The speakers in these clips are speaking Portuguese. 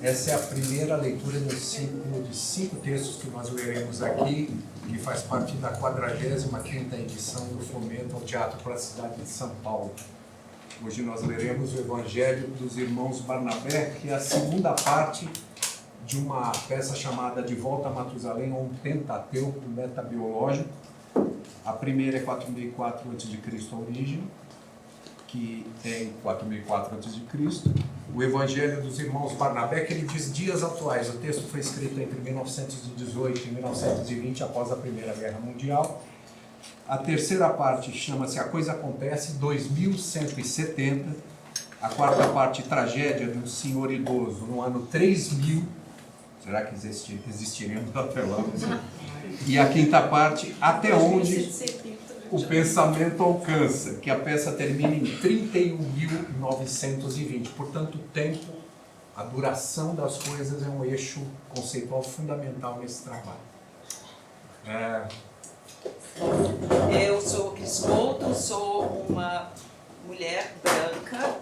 Essa é a primeira leitura no ciclo de 5 textos que nós leremos aqui, que faz parte da 45ª edição do Fomento ao Teatro para a cidade de São Paulo. Hoje nós leremos o Evangelho dos Irmãos Barnabé, que é a segunda parte de uma peça chamada De Volta a Matusalém, ou um Pentateuco metabiológico. A primeira é 4004 a.C., a origem, que é em 4004 a.C., o Evangelho dos Irmãos Barnabé, que ele diz dias atuais. O texto foi escrito entre 1918 e 1920, após a Primeira Guerra Mundial. A terceira parte chama-se A Coisa Acontece, 2170. A quarta parte, Tragédia de um Senhor Idoso, no ano 3000. Será que existiremos até lá? E a quinta parte, Até Onde o Pensamento Alcança, que a peça termina em 31.920. Portanto, o tempo, a duração das coisas é um eixo conceitual fundamental nesse trabalho. Eu sou Cris Couto, sou uma mulher branca,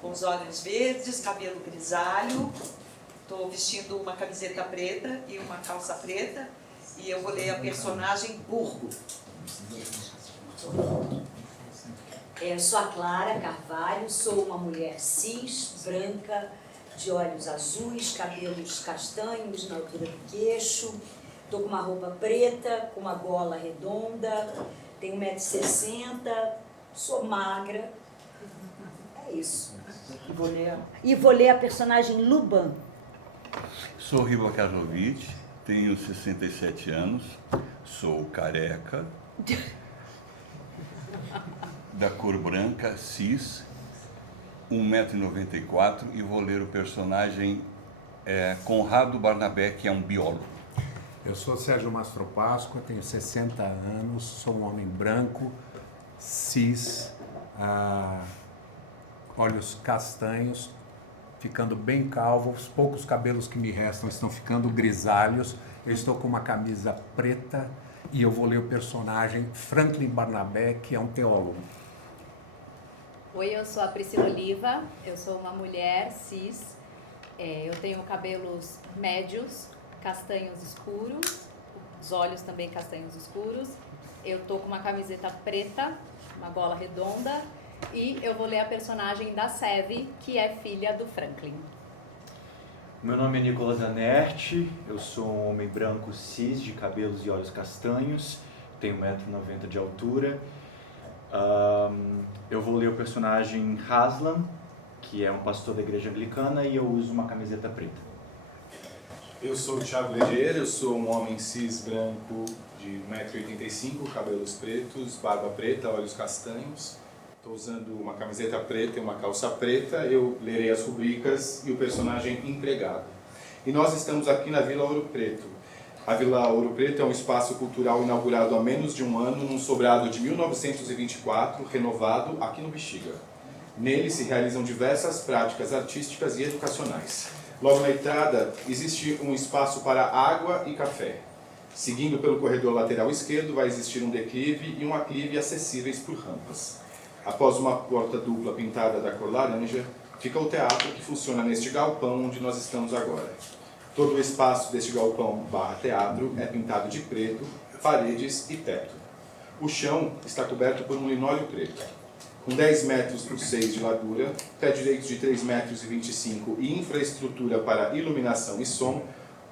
com os olhos verdes, cabelo grisalho, estou vestindo uma camiseta preta e uma calça preta, e eu vou ler a personagem Burgo. Eu sou a Clara Carvalho, sou uma mulher cis, branca, de olhos azuis, cabelos castanhos na altura do queixo, estou com uma roupa preta, com uma gola redonda, tenho 1,60 m, sou magra, é isso. E vou ler a personagem Luban. Sou Riva Karlovic, tenho 67 anos, sou careca, da cor branca, cis, 1,94 m, e vou ler o personagem Conrado Barnabé, que é um biólogo. Eu sou Sérgio Mastro Páscoa, tenho 60 anos, sou um homem branco, cis, olhos castanhos, ficando bem calvo, os poucos cabelos que me restam estão ficando grisalhos. Eu estou com uma camisa preta e eu vou ler o personagem Franklin Barnabé, que é um teólogo. Oi, eu sou a Priscila Oliva, eu sou uma mulher cis, eu tenho cabelos médios, castanhos escuros, os olhos também castanhos escuros, eu tô com uma camiseta preta, uma gola redonda, e eu vou ler a personagem da Seve, que é filha do Franklin. Meu nome é Nicolas Anerte, eu sou um homem branco cis, de cabelos e olhos castanhos, tenho 1,90 m de altura. Eu vou ler o personagem Haslam, que é um pastor da igreja anglicana, e eu uso uma camiseta preta. Eu sou o Thiago Legeira, eu sou um homem cis branco de 1,85 m, cabelos pretos, barba preta, olhos castanhos. Estou usando uma camiseta preta e uma calça preta. Eu lerei as rubricas e o personagem empregado. E nós estamos aqui na Vila Ouro Preto. A Vila Ouro Preto é um espaço cultural inaugurado há menos de um ano, num sobrado de 1924, renovado aqui no Bexiga. Nele se realizam diversas práticas artísticas e educacionais. Logo na entrada existe um espaço para água e café. Seguindo pelo corredor lateral esquerdo vai existir um declive e um aclive acessíveis por rampas. Após uma porta dupla pintada da cor laranja, fica o teatro, que funciona neste galpão onde nós estamos agora. Todo o espaço deste galpão / teatro é pintado de preto, paredes e teto. O chão está coberto por um linóleo preto. Com 10 metros por 6 de largura, pé direito de 3,25 metros e infraestrutura para iluminação e som,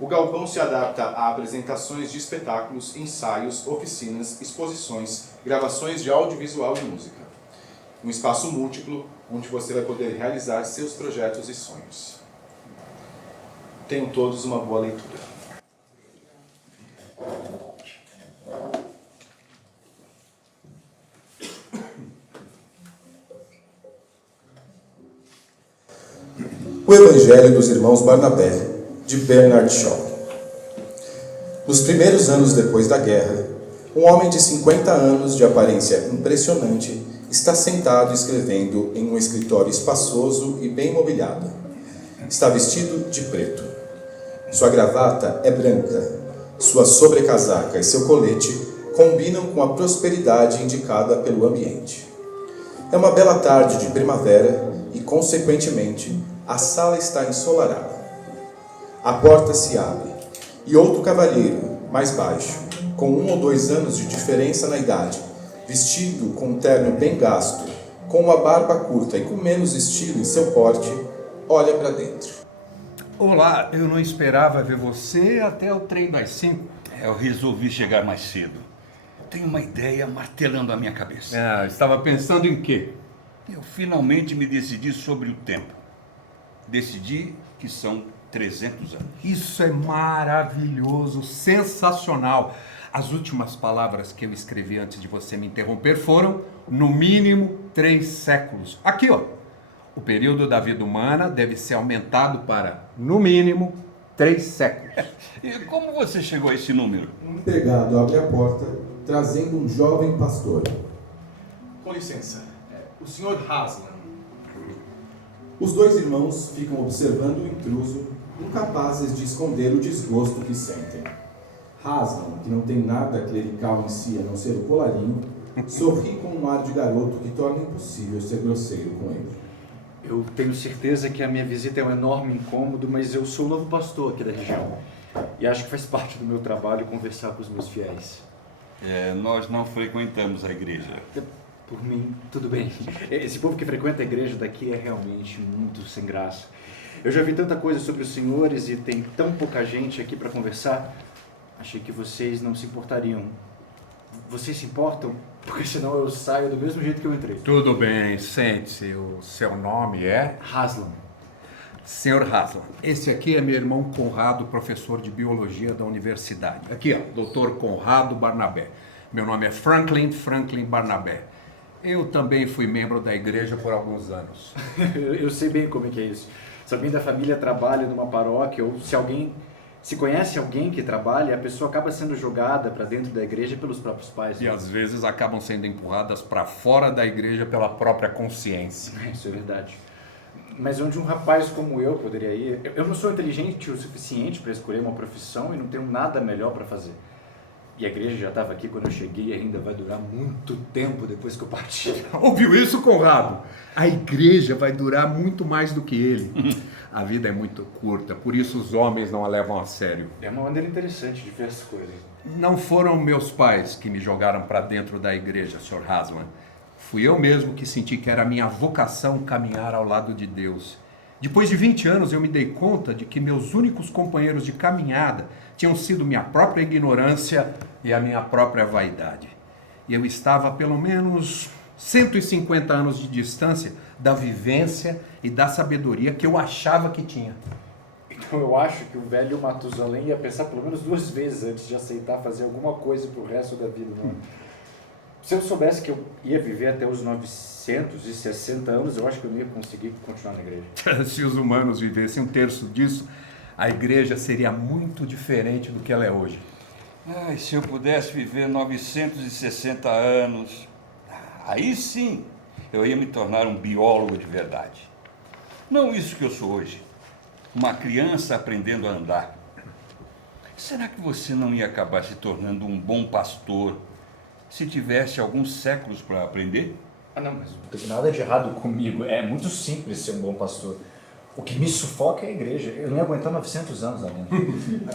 o galpão se adapta a apresentações de espetáculos, ensaios, oficinas, exposições, gravações de audiovisual e música. Um espaço múltiplo, onde você vai poder realizar seus projetos e sonhos. Tenham todos uma boa leitura. O Evangelho dos Irmãos Barnabé, de Bernard Shaw. Nos primeiros anos depois da guerra, um homem de 50 anos, de aparência impressionante, está sentado escrevendo em um escritório espaçoso e bem mobiliado. Está vestido de preto. Sua gravata é branca. Sua sobrecasaca e seu colete combinam com a prosperidade indicada pelo ambiente. É uma bela tarde de primavera e, consequentemente, a sala está ensolarada. A porta se abre e outro cavalheiro, mais baixo, com 1 ou 2 anos de diferença na idade, vestido com um terno bem gasto, com uma barba curta e com menos estilo em seu porte, olha para dentro. Olá, eu não esperava ver você até o trem das 5. Eu resolvi chegar mais cedo. Tenho uma ideia martelando a minha cabeça. Estava pensando em quê? Eu finalmente me decidi sobre o tempo. Decidi que são 300 anos. Isso é maravilhoso, sensacional. As últimas palavras que eu escrevi antes de você me interromper foram, no mínimo, 3 séculos. Aqui, ó. O período da vida humana deve ser aumentado para, no mínimo, 3 séculos. E como você chegou a esse número? Um empregado abre a porta, trazendo um jovem pastor. Com licença, o Sr. Haslam. Os 2 irmãos ficam observando o intruso, incapazes de esconder o desgosto que sentem. Haslam, que não tem nada clerical em si a não ser o colarinho, sorri com um ar de garoto que torna impossível ser grosseiro com ele. Eu tenho certeza que a minha visita é um enorme incômodo, mas eu sou o novo pastor aqui da região. E acho que faz parte do meu trabalho conversar com os meus fiéis. Nós não frequentamos a igreja. Por mim, tudo bem. Esse povo que frequenta a igreja daqui é realmente muito sem graça. Eu já vi tanta coisa sobre os senhores e tem tão pouca gente aqui para conversar. Achei que vocês não se importariam. Vocês se importam? Porque senão eu saio do mesmo jeito que eu entrei. Tudo bem, sente-se. O seu nome é? Haslam. Senhor Haslam. Esse aqui é meu irmão Conrado, professor de biologia da universidade. Aqui, ó, Dr. Conrado Barnabé. Meu nome é Franklin Barnabé. Eu também fui membro da igreja por alguns anos. Eu sei bem como é que é isso. Se alguém da família trabalha numa paróquia ou se conhece alguém que trabalha, a pessoa acaba sendo jogada para dentro da igreja pelos próprios pais. E às vezes acabam sendo empurradas para fora da igreja pela própria consciência. Isso é verdade. Mas onde um rapaz como eu poderia ir? Eu não sou inteligente o suficiente para escolher uma profissão e não tenho nada melhor para fazer. E a igreja já estava aqui quando eu cheguei e ainda vai durar muito tempo depois que eu partir. Ouviu isso, Conrado? A igreja vai durar muito mais do que ele. A vida é muito curta, por isso os homens não a levam a sério. É uma maneira interessante de ver as coisas. Não foram meus pais que me jogaram para dentro da igreja, Sr. Haslam. Fui eu mesmo que senti que era minha vocação caminhar ao lado de Deus. Depois de 20 anos eu me dei conta de que meus únicos companheiros de caminhada tinham sido minha própria ignorância e a minha própria vaidade. E eu estava a pelo menos 150 anos de distância da vivência e da sabedoria que eu achava que tinha. Então eu acho que o velho Matusalém ia pensar pelo menos 2 vezes antes de aceitar fazer alguma coisa pro resto da vida, não é? Se eu soubesse que eu ia viver até os 960 anos, eu acho que eu não ia conseguir continuar na igreja. Se os humanos vivessem 1/3 disso, a igreja seria muito diferente do que ela é hoje. Ai, se eu pudesse viver 960 anos, aí sim eu ia me tornar um biólogo de verdade. Não isso que eu sou hoje, uma criança aprendendo a andar. Será que você não ia acabar se tornando um bom pastor se tivesse alguns séculos para aprender? Não, mas Não tem nada de errado comigo. É muito simples ser um bom pastor. O que me sufoca é a igreja. Eu não ia aguentar 900 anos além.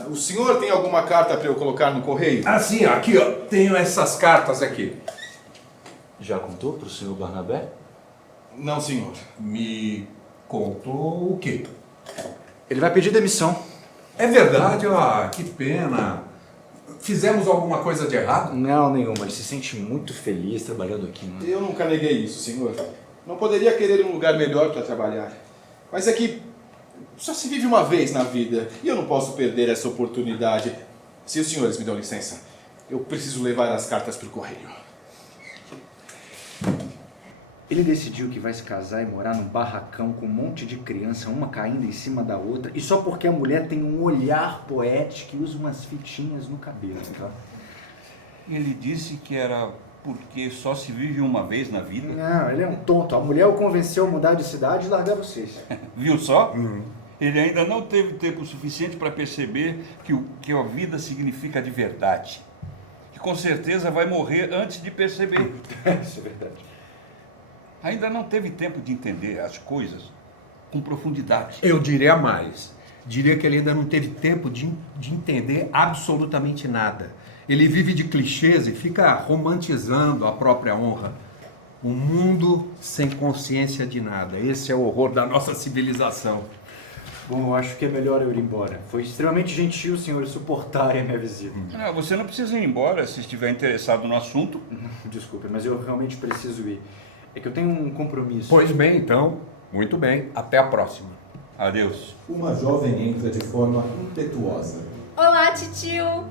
O senhor tem alguma carta para eu colocar no correio? Ah, sim, aqui, ó. Tenho essas cartas aqui. Já contou para o senhor Barnabé? Não, senhor. Me contou o quê? ele vai pedir demissão. É verdade, ó. Que pena. Fizemos alguma coisa de errado? Não, nenhuma. Ele se sente muito feliz trabalhando aqui. Né? Eu nunca neguei isso, senhor. Não poderia querer um lugar melhor para trabalhar. Mas é que só se vive uma vez na vida e eu não posso perder essa oportunidade. Se os senhores me dão licença, eu preciso levar as cartas para o correio. Ele decidiu que vai se casar e morar num barracão com um monte de criança, uma caindo em cima da outra, e só porque a mulher tem um olhar poético e usa umas fitinhas no cabelo, tá? Ele disse que era porque só se vive uma vez na vida. Não, ele é um tonto. A mulher o convenceu a mudar de cidade e largar vocês. Viu só? Ele ainda não teve tempo suficiente para perceber que a vida significa de verdade. Que com certeza vai morrer antes de perceber. Isso é verdade. Ainda não teve tempo de entender as coisas com profundidade. Eu diria mais. Diria que ele ainda não teve tempo de entender absolutamente nada. Ele vive de clichês e fica romantizando a própria honra. Um mundo sem consciência de nada. Esse é o horror da nossa civilização. Bom, eu acho que é melhor eu ir embora. Foi extremamente gentil, senhores, suportarem a minha visita. Você não precisa ir embora se estiver interessado no assunto. Desculpe, mas eu realmente preciso ir. É que eu tenho um compromisso. Pois bem, então. Muito bem. Até a próxima. Adeus. Uma jovem entra de forma impetuosa. Olá, titio!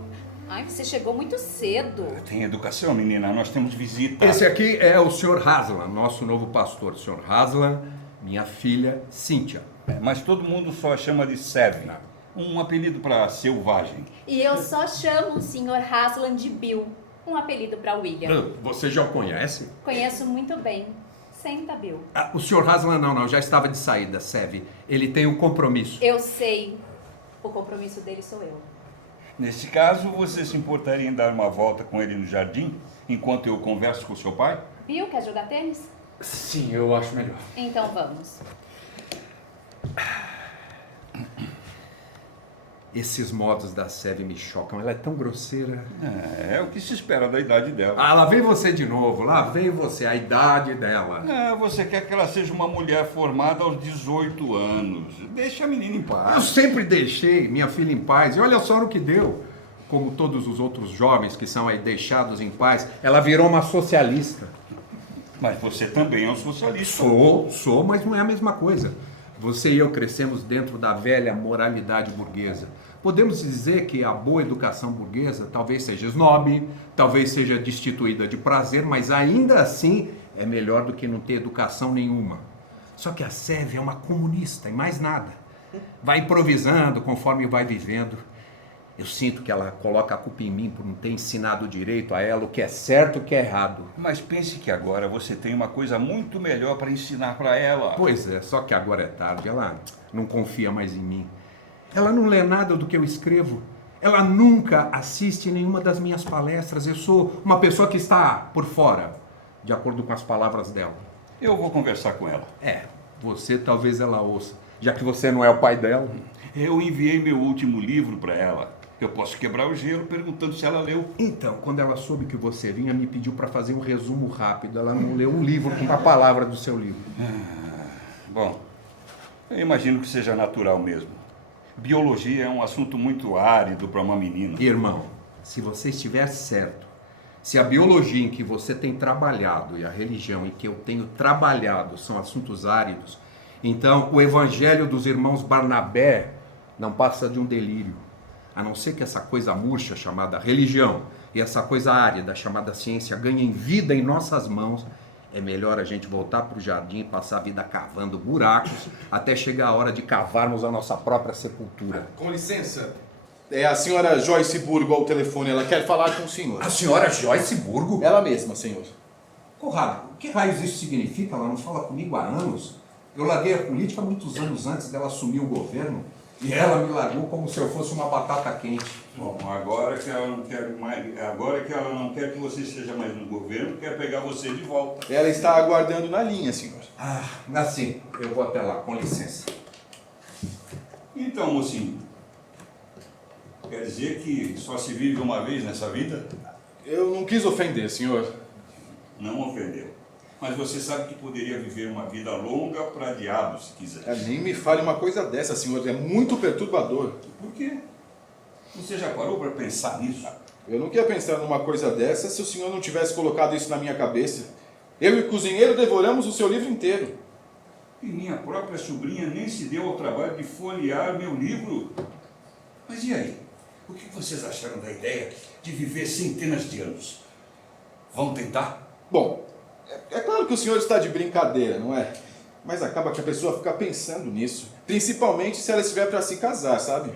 Ai, você chegou muito cedo. Tem educação, menina. Nós temos visita. Esse aqui é o Sr. Haslan, nosso novo pastor. Sr. Haslan, minha filha Cíntia. Mas todo mundo só chama de Sev. Um apelido para selvagem. E eu só chamo o Sr. Haslan de Bill. Um apelido para William. Você já o conhece? Conheço muito bem. Senta, Bill. O Sr. Haslan não, já estava de saída, Sev. Ele tem um compromisso. Eu sei. O compromisso dele sou eu. Nesse caso, você se importaria em dar uma volta com ele no jardim, enquanto eu converso com o seu pai? Bill, quer jogar tênis? Sim, eu acho melhor. Então vamos. Esses modos da Sev me chocam. Ela é tão grosseira. É o que se espera da idade dela. Ah, lá vem você de novo. Lá vem você, a idade dela. Você quer que ela seja uma mulher formada aos 18 anos. Deixa a menina em paz. Eu sempre deixei minha filha em paz. E olha só no que deu. Como todos os outros jovens que são aí deixados em paz, ela virou uma socialista. Mas você também é um socialista. Sou, mas não é a mesma coisa. Você e eu crescemos dentro da velha moralidade burguesa. Podemos dizer que a boa educação burguesa talvez seja snob, talvez seja destituída de prazer, mas ainda assim é melhor do que não ter educação nenhuma. Só que a Sev é uma comunista e mais nada. Vai improvisando conforme vai vivendo. Eu sinto que ela coloca a culpa em mim por não ter ensinado direito a ela o que é certo e o que é errado. Mas pense que agora você tem uma coisa muito melhor para ensinar para ela. Pois é, só que agora é tarde. Ela não confia mais em mim. Ela não lê nada do que eu escrevo. Ela nunca assiste nenhuma das minhas palestras. Eu sou uma pessoa que está por fora, de acordo com as palavras dela. Eu vou conversar com ela. Você talvez ela ouça, já que você não é o pai dela. Eu enviei meu último livro para ela. Eu posso quebrar o gelo perguntando se ela leu. Então, quando ela soube que você vinha, me pediu para fazer um resumo rápido. Ela não leu um livro com a palavra do seu livro. Bom, eu imagino que seja natural mesmo. Biologia é um assunto muito árido para uma menina. Irmão, se você estiver certo, se a biologia em que você tem trabalhado e a religião em que eu tenho trabalhado são assuntos áridos, então o evangelho dos irmãos Barnabé não passa de um delírio. A não ser que essa coisa murcha chamada religião e essa coisa árida chamada ciência ganhem vida em nossas mãos, é melhor a gente voltar para o jardim e passar a vida cavando buracos até chegar a hora de cavarmos a nossa própria sepultura. Com licença, é a senhora Joyce Burgo ao telefone, ela quer falar com o senhor. A senhora Joyce Burgo? Ela mesma, senhor. Conrado, o que raios isso significa? Ela não fala comigo há anos. Eu larguei a política muitos anos antes dela assumir o governo. E ela me largou como se eu fosse uma batata quente. Bom, agora que ela não quer mais, agora que ela não quer que você esteja mais no governo, quer pegar você de volta. Ela está aguardando na linha, senhor. Assim, eu vou até lá, com licença. Então, mocinho, quer dizer que só se vive uma vez nessa vida? Eu não quis ofender, senhor. Não ofendeu. Mas você sabe que poderia viver uma vida longa para diabo, se quiser. Nem me fale uma coisa dessa, senhor. É muito perturbador. Por quê? Você já parou para pensar nisso? Eu não queria pensar numa coisa dessa se o senhor não tivesse colocado isso na minha cabeça. Eu e o cozinheiro devoramos o seu livro inteiro. E minha própria sobrinha nem se deu ao trabalho de folhear meu livro. Mas e aí? O que vocês acharam da ideia de viver centenas de anos? Vamos tentar? Bom, É claro que o senhor está de brincadeira, não é? Mas acaba que a pessoa fica pensando nisso. Principalmente se ela estiver para se casar, sabe?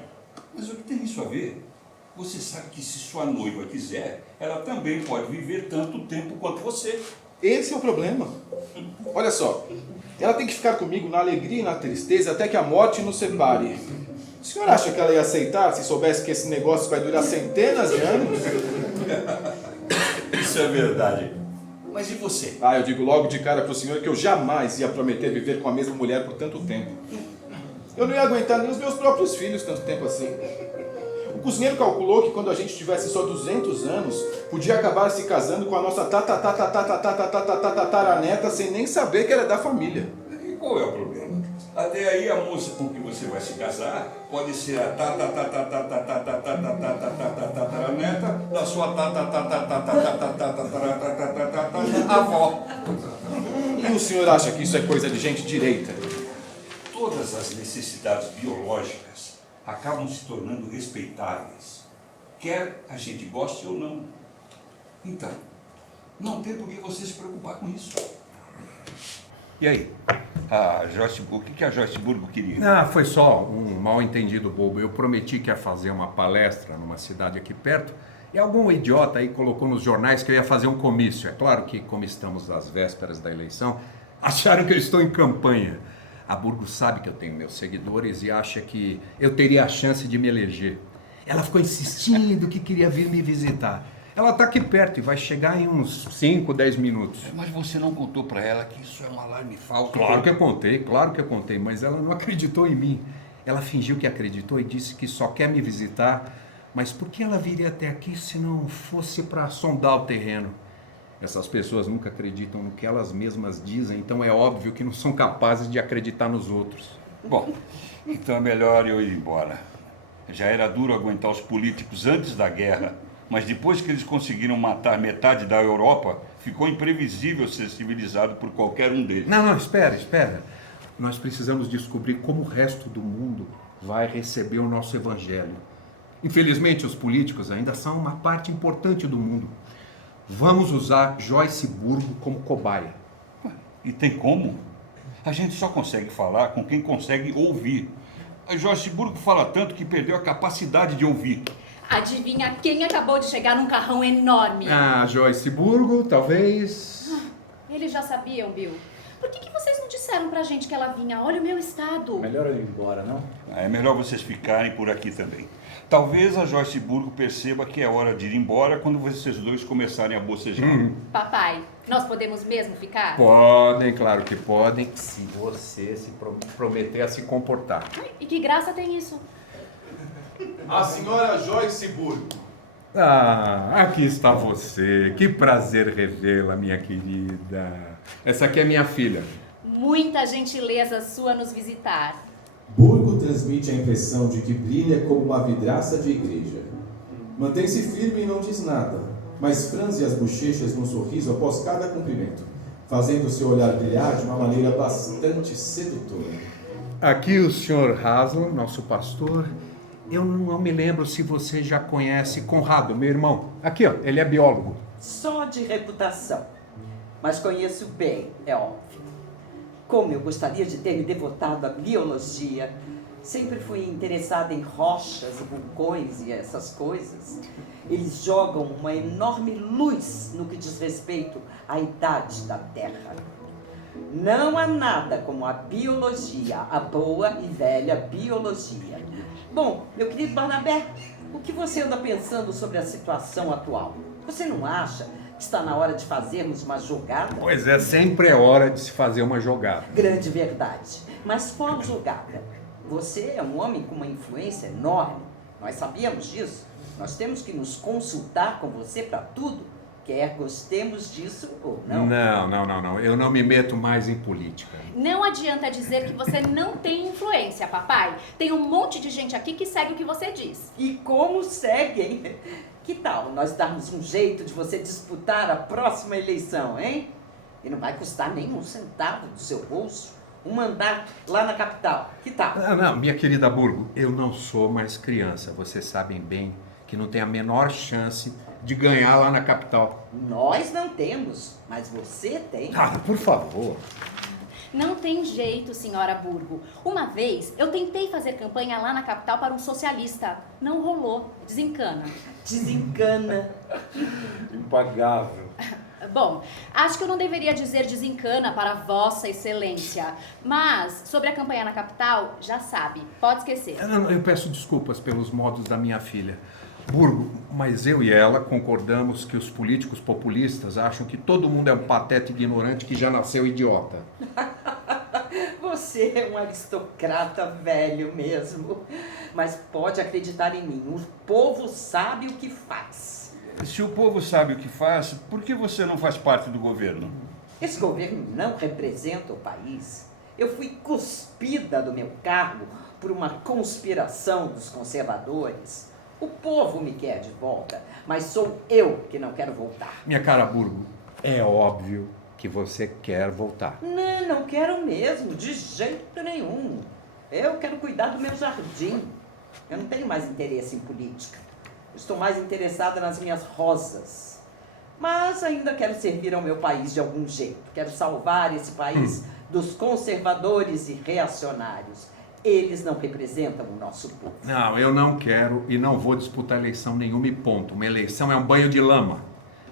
Mas o que tem isso a ver? Você sabe que se sua noiva quiser, ela também pode viver tanto tempo quanto você. Esse é o problema. Olha só, ela tem que ficar comigo na alegria e na tristeza até que a morte nos separe. O senhor acha que ela ia aceitar se soubesse que esse negócio vai durar centenas de anos? Isso é verdade. Mas e você? Ah, eu digo logo de cara pro senhor que eu jamais ia prometer viver com a mesma mulher por tanto tempo. Eu não ia aguentar nem os meus próprios filhos tanto tempo assim. O cozinheiro calculou que quando a gente tivesse só 200 anos, podia acabar se casando com a nossa tataraneta sem nem saber que era da família. E qual é o problema? Até aí a moça com que você vai se casar pode ser a tataraneta da sua avó. E o senhor acha que isso é coisa de gente direita? Todas as necessidades biológicas acabam se tornando respeitáveis, quer a gente goste ou não. Então, não tem por que você se preocupar com isso. E aí? O que a Joyce Burgo queria? Ah, foi só um mal-entendido bobo. Eu prometi que ia fazer uma palestra numa cidade aqui perto e algum idiota aí colocou nos jornais que eu ia fazer um comício. É claro que, como estamos às vésperas da eleição, acharam que eu estou em campanha. A Burgo sabe que eu tenho meus seguidores e acha que eu teria a chance de me eleger. Ela ficou insistindo que queria vir me visitar. Ela está aqui perto e vai chegar em uns 5, 10 minutos. Mas você não contou para ela que isso é um alarme falso? Claro que eu contei, mas ela não acreditou em mim. Ela fingiu que acreditou e disse que só quer me visitar, mas por que ela viria até aqui se não fosse para sondar o terreno? Essas pessoas nunca acreditam no que elas mesmas dizem, então é óbvio que não são capazes de acreditar nos outros. Bom, então é melhor eu ir embora. Já era duro aguentar os políticos antes da guerra, mas depois que eles conseguiram matar metade da Europa, ficou imprevisível ser civilizado por qualquer um deles. Não, espera. Nós precisamos descobrir como o resto do mundo vai receber o nosso evangelho. Infelizmente, os políticos ainda são uma parte importante do mundo. Vamos usar Joyce Burgo como cobaia. E tem como? A gente só consegue falar com quem consegue ouvir. A Joyce Burgo fala tanto que perdeu a capacidade de ouvir. Adivinha quem acabou de chegar num carrão enorme? Ah, Joyce Burgo, talvez... Eles já sabiam, Bill. Por que vocês não disseram pra gente que ela vinha? Olha o meu estado. Melhor eu ir embora, não? É melhor vocês ficarem por aqui também. Talvez a Joyce Burgo perceba que é hora de ir embora quando vocês dois começarem a bocejar. Papai, nós podemos mesmo ficar? Podem, claro que podem, se você se prometer a se comportar. E que graça tem isso? A senhora Joyce Burgo. Ah, aqui está você. Que prazer revê-la, minha querida. Essa aqui é minha filha. Muita gentileza sua nos visitar. Burgo transmite a impressão de que brilha como uma vidraça de igreja. Mantém-se firme e não diz nada, mas franze as bochechas num sorriso após cada cumprimento, fazendo seu olhar brilhar de uma maneira bastante sedutora. Aqui o Sr. Haslam, nosso pastor. Eu não me lembro se você já conhece Conrado, meu irmão. Aqui, ó, ele é biólogo. Só de reputação, mas conheço bem, é óbvio. Como eu gostaria de ter me devotado à biologia. Sempre fui interessada em rochas, vulcões e essas coisas. Eles jogam uma enorme luz no que diz respeito à idade da Terra. Não há nada como a biologia, a boa e velha biologia. Bom, meu querido Barnabé, o que você anda pensando sobre a situação atual? Você não acha que está na hora de fazermos uma jogada? Pois é, sempre é hora de se fazer uma jogada. Grande verdade. Mas qual jogada? Você é um homem com uma influência enorme. Nós sabíamos disso. Nós temos que nos consultar com você para tudo, quer gostemos disso ou não. Não. Eu não me meto mais em política. Não adianta dizer que você não tem influência, papai. Tem um monte de gente aqui que segue o que você diz. E como seguem? Que tal nós darmos um jeito de você disputar a próxima eleição, hein? E não vai custar nem um centavo do seu bolso. Um mandato lá na capital. Que tal? Não, minha querida Burgo, eu não sou mais criança. Vocês sabem bem que não tem a menor chance de ganhar lá na capital. Nós não temos, mas você tem. Ah, por favor. Não tem jeito, senhora Burgo. Uma vez eu tentei fazer campanha lá na capital para um socialista. Não rolou. Desencana. Desencana. Impagável. Bom, acho que eu não deveria dizer desencana para Vossa Excelência. Mas, sobre a campanha na capital, já sabe. Pode esquecer. Eu peço desculpas pelos modos da minha filha. Burgo, mas eu e ela concordamos que os políticos populistas acham que todo mundo é um pateta ignorante que já nasceu idiota. Você é um aristocrata velho mesmo. Mas pode acreditar em mim, o povo sabe o que faz. Se o povo sabe o que faz, por que você não faz parte do governo? Esse governo não representa o país. Eu fui cuspida do meu cargo por uma conspiração dos conservadores. O povo me quer de volta, mas sou eu que não quero voltar. Minha cara Burgo, é óbvio que você quer voltar. Não quero mesmo, de jeito nenhum. Eu quero cuidar do meu jardim. Eu não tenho mais interesse em política. Estou mais interessada nas minhas rosas. Mas ainda quero servir ao meu país de algum jeito. Quero salvar esse país dos conservadores e reacionários. Eles não representam o nosso povo. Não, eu não quero e não vou disputar eleição nenhuma e ponto. Uma eleição é um banho de lama.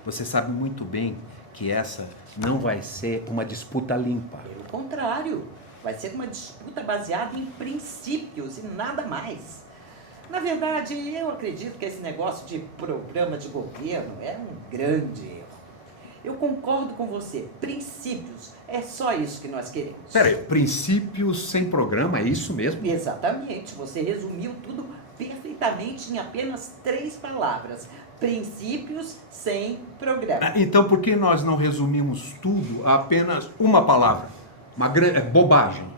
Você sabe muito bem que essa não vai ser uma disputa limpa. Pelo contrário, vai ser uma disputa baseada em princípios e nada mais. Na verdade, eu acredito que esse negócio de programa de governo é um grande erro. Eu concordo com você. Princípios. É só isso que nós queremos. Peraí, princípios sem programa, é isso mesmo? Exatamente. Você resumiu tudo perfeitamente em apenas 3 palavras. Princípios sem programa. Então por que nós não resumimos tudo a apenas uma palavra? Uma grande bobagem.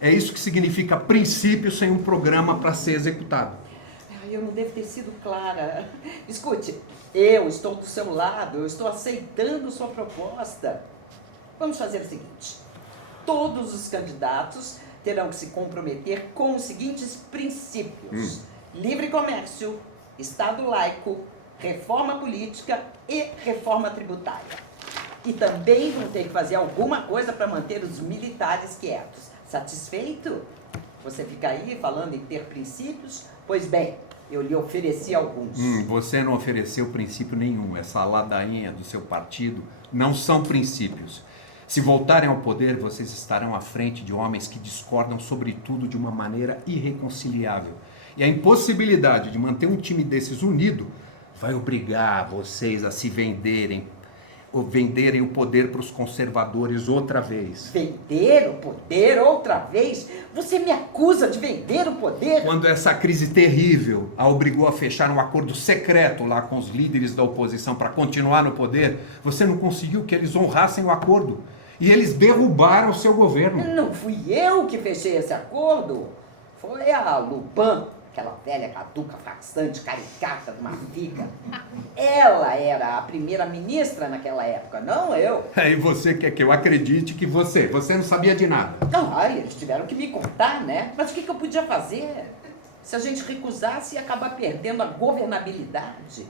É isso que significa princípio sem um programa para ser executado. Eu não devo ter sido clara. Escute, eu estou do seu lado, eu estou aceitando sua proposta. Vamos fazer o seguinte: todos os candidatos terão que se comprometer com os seguintes princípios: livre comércio, Estado laico, reforma política e reforma tributária. E também vão ter que fazer alguma coisa para manter os militares quietos. Satisfeito? Você fica aí falando em ter princípios? Pois bem, eu lhe ofereci alguns. Você não ofereceu princípio nenhum. Essa ladainha do seu partido não são princípios. Se voltarem ao poder, vocês estarão à frente de homens que discordam sobre tudo de uma maneira irreconciliável. E a impossibilidade de manter um time desses unido vai obrigar vocês a se venderem, ou venderem o poder para os conservadores outra vez. Vender o poder outra vez? Você me acusa de vender o poder? Quando essa crise terrível a obrigou a fechar um acordo secreto lá com os líderes da oposição para continuar no poder, você não conseguiu que eles honrassem o acordo. E eles derrubaram o seu governo. Não fui eu que fechei esse acordo. Foi a Lupin, aquela velha caduca, farsante, caricata de uma figa. Ela era a primeira-ministra naquela época, não eu. E você quer que eu acredite que você não sabia de nada. Eles tiveram que me contar, né? Mas o que eu podia fazer? Se a gente recusasse, ia acabar perdendo a governabilidade.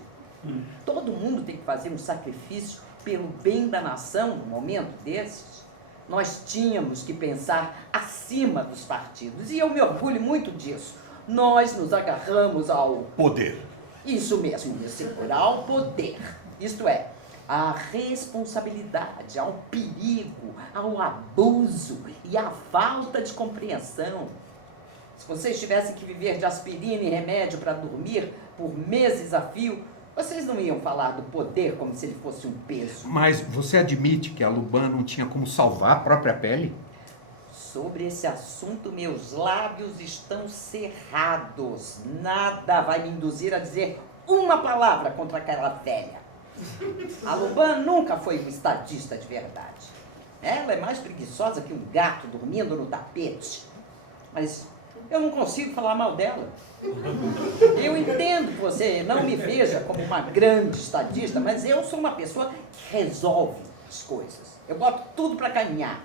Todo mundo tem que fazer um sacrifício pelo bem da nação num momento desses. Nós tínhamos que pensar acima dos partidos, e eu me orgulho muito disso. Nós nos agarramos ao poder. Isso mesmo, meu senhor, ao poder. Isto é, à responsabilidade, ao perigo, ao abuso e à falta de compreensão. Se vocês tivessem que viver de aspirina e remédio para dormir por meses a fio, vocês não iam falar do poder como se ele fosse um peso. Mas você admite que a Lupin não tinha como salvar a própria pele? Sobre esse assunto, meus lábios estão cerrados. Nada vai me induzir a dizer uma palavra contra aquela velha. A Lupin nunca foi uma estadista de verdade. Ela é mais preguiçosa que um gato dormindo no tapete. Mas eu não consigo falar mal dela. Eu entendo que você não me veja como uma grande estadista, mas eu sou uma pessoa que resolve as coisas. Eu boto tudo para caminhar.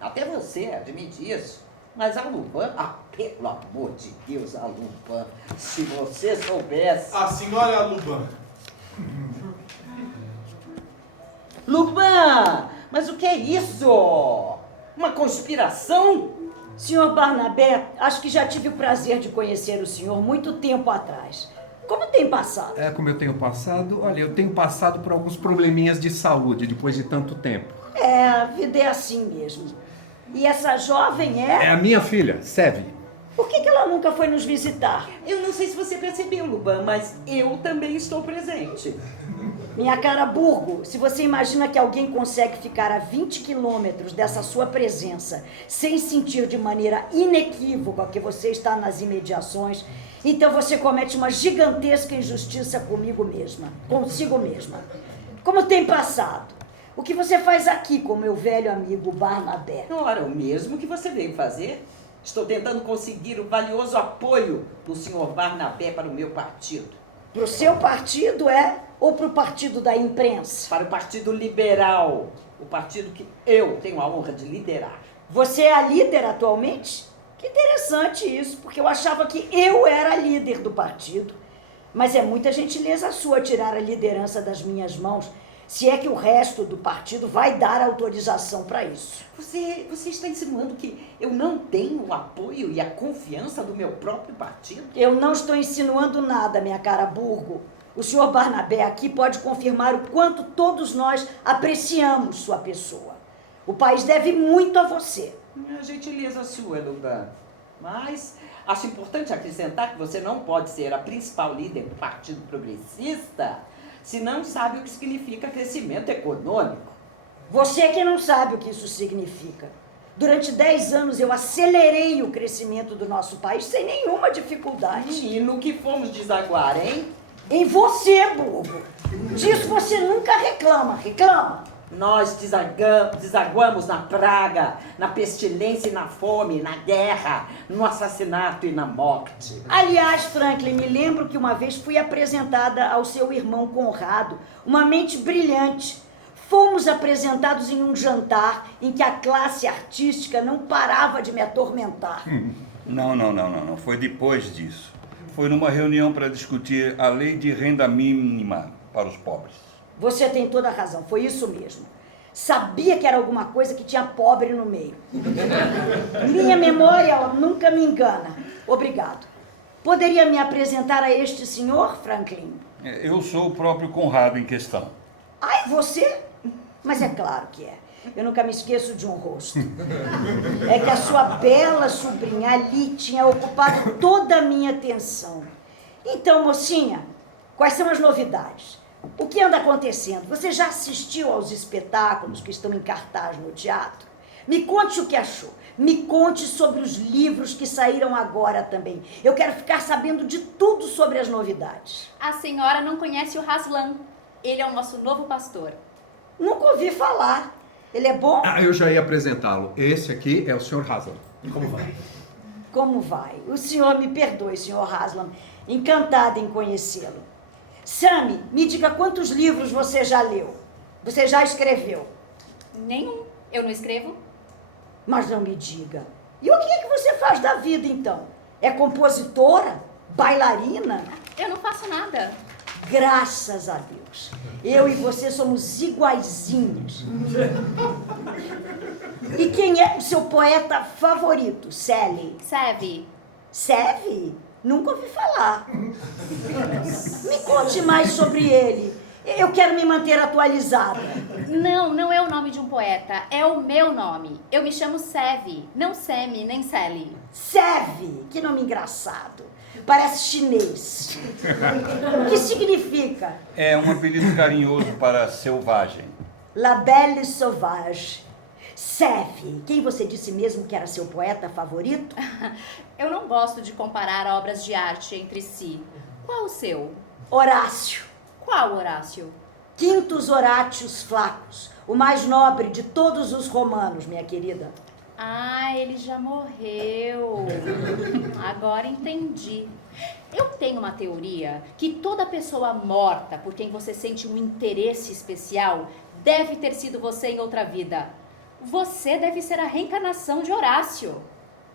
Até você admite isso. Mas a Lupin, pelo amor de Deus, a Lupin, se você soubesse... A senhora Lupin, Lupin, mas o que é isso? Uma conspiração? Senhor Barnabé, acho que já tive o prazer de conhecer o senhor muito tempo atrás. Como tem passado? Como eu tenho passado? Olha, eu tenho passado por alguns probleminhas de saúde depois de tanto tempo. A vida é assim mesmo. E essa jovem É a minha filha, Seve. Por que ela nunca foi nos visitar? Eu não sei se você percebeu, Lupin, mas eu também estou presente. Minha cara Burgo, se você imagina que alguém consegue ficar a 20 quilômetros dessa sua presença sem sentir de maneira inequívoca que você está nas imediações, então você comete uma gigantesca injustiça comigo mesma, consigo mesma. Como tem passado? O que você faz aqui com meu velho amigo Barnabé? Ora, o mesmo que você veio fazer. Estou tentando conseguir o valioso apoio do senhor Barnabé para o meu partido. Para o seu partido, ou para o partido da imprensa? Para o Partido Liberal, o partido que eu tenho a honra de liderar. Você é a líder atualmente? Que interessante isso, porque eu achava que eu era a líder do partido. Mas é muita gentileza sua tirar a liderança das minhas mãos, se é que o resto do partido vai dar autorização para isso. Você está insinuando que eu não tenho o apoio e a confiança do meu próprio partido? Eu não estou insinuando nada, minha cara Burgo. O senhor Barnabé aqui pode confirmar o quanto todos nós apreciamos sua pessoa. O país deve muito a você. A gentileza sua, Lupin. Mas acho importante acrescentar que você não pode ser a principal líder do Partido Progressista se não sabe o que significa crescimento econômico. Você que não sabe o que isso significa. Durante 10 anos eu acelerei o crescimento do nosso país sem nenhuma dificuldade. E no que fomos desaguar, hein? Em você, Burgo. Disso você nunca reclama. Nós desaguamos na praga, na pestilência e na fome, na guerra, no assassinato e na morte. Aliás, Franklin, me lembro que uma vez fui apresentada ao seu irmão Conrado, uma mente brilhante. Fomos apresentados em um jantar em que a classe artística não parava de me atormentar. Não. Foi depois disso. Foi numa reunião para discutir a lei de renda mínima para os pobres. Você tem toda a razão, foi isso mesmo. Sabia que era alguma coisa que tinha pobre no meio. Minha memória nunca me engana. Obrigado. Poderia me apresentar a este senhor, Franklin? Eu sou o próprio Conrado em questão. Ai, você? Mas é claro que é. Eu nunca me esqueço de um rosto. É que a sua bela sobrinha ali tinha ocupado toda a minha atenção. Então, mocinha, quais são as novidades? O que anda acontecendo? Você já assistiu aos espetáculos que estão em cartaz no teatro? Me conte o que achou. Me conte sobre os livros que saíram agora também. Eu quero ficar sabendo de tudo sobre as novidades. A senhora não conhece o Haslan. Ele é o nosso novo pastor. Nunca ouvi falar. Ele é bom? Eu já ia apresentá-lo. Esse aqui é o Sr. Haslam. Como vai? Como vai? O senhor me perdoe, Sr. Haslam. Encantada em conhecê-lo. Sammy, me diga quantos livros você já leu? Você já escreveu? Nenhum. Eu não escrevo. Mas não me diga. E o que é que você faz da vida, então? É compositora? Bailarina? Eu não faço nada. Graças a Deus. Eu e você somos iguaizinhas. E quem é o seu poeta favorito, Sally? Seve. Seve? Nunca ouvi falar. Me conte mais sobre ele. Eu quero me manter atualizada. Não é o nome de um poeta, é o meu nome. Eu me chamo Seve, não Semi, nem Sally. Seve, que nome engraçado. Parece chinês. O que significa? É um apelido carinhoso para selvagem. La Belle Sauvage. Seve, quem você disse mesmo que era seu poeta favorito? Eu não gosto de comparar obras de arte entre si. Qual o seu? Horácio. Qual Horácio? Quintus Horátius Flaccus, o mais nobre de todos os romanos, minha querida. Ah, ele já morreu. Agora entendi. Eu tenho uma teoria que toda pessoa morta por quem você sente um interesse especial deve ter sido você em outra vida. Você deve ser a reencarnação de Horácio.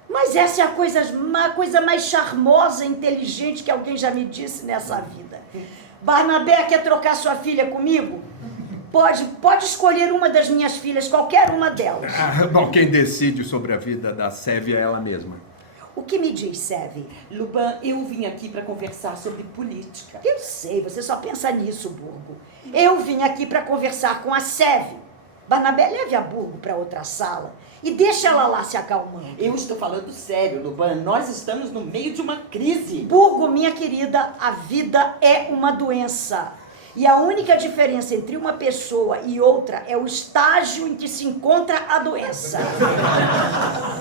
Mas essa é a coisa mais charmosa e inteligente que alguém já me disse nessa vida. Barnabé quer trocar sua filha comigo? Pode escolher uma das minhas filhas, qualquer uma delas. Bom, quem decide sobre a vida da Seve é ela mesma. O que me diz, Seve? Luban, eu vim aqui para conversar sobre política. Eu sei, você só pensa nisso, Burgo. Eu vim aqui para conversar com a Seve. Barnabé, leve a Burgo para outra sala e deixa ela lá se acalmando. Eu estou falando sério, Luban. Nós estamos no meio de uma crise. Burgo, minha querida, a vida é uma doença. E a única diferença entre uma pessoa e outra é o estágio em que se encontra a doença.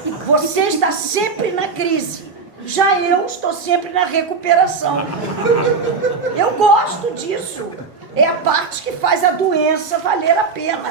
E você está sempre na crise. Já eu estou sempre na recuperação. Eu gosto disso. É a parte que faz a doença valer a pena.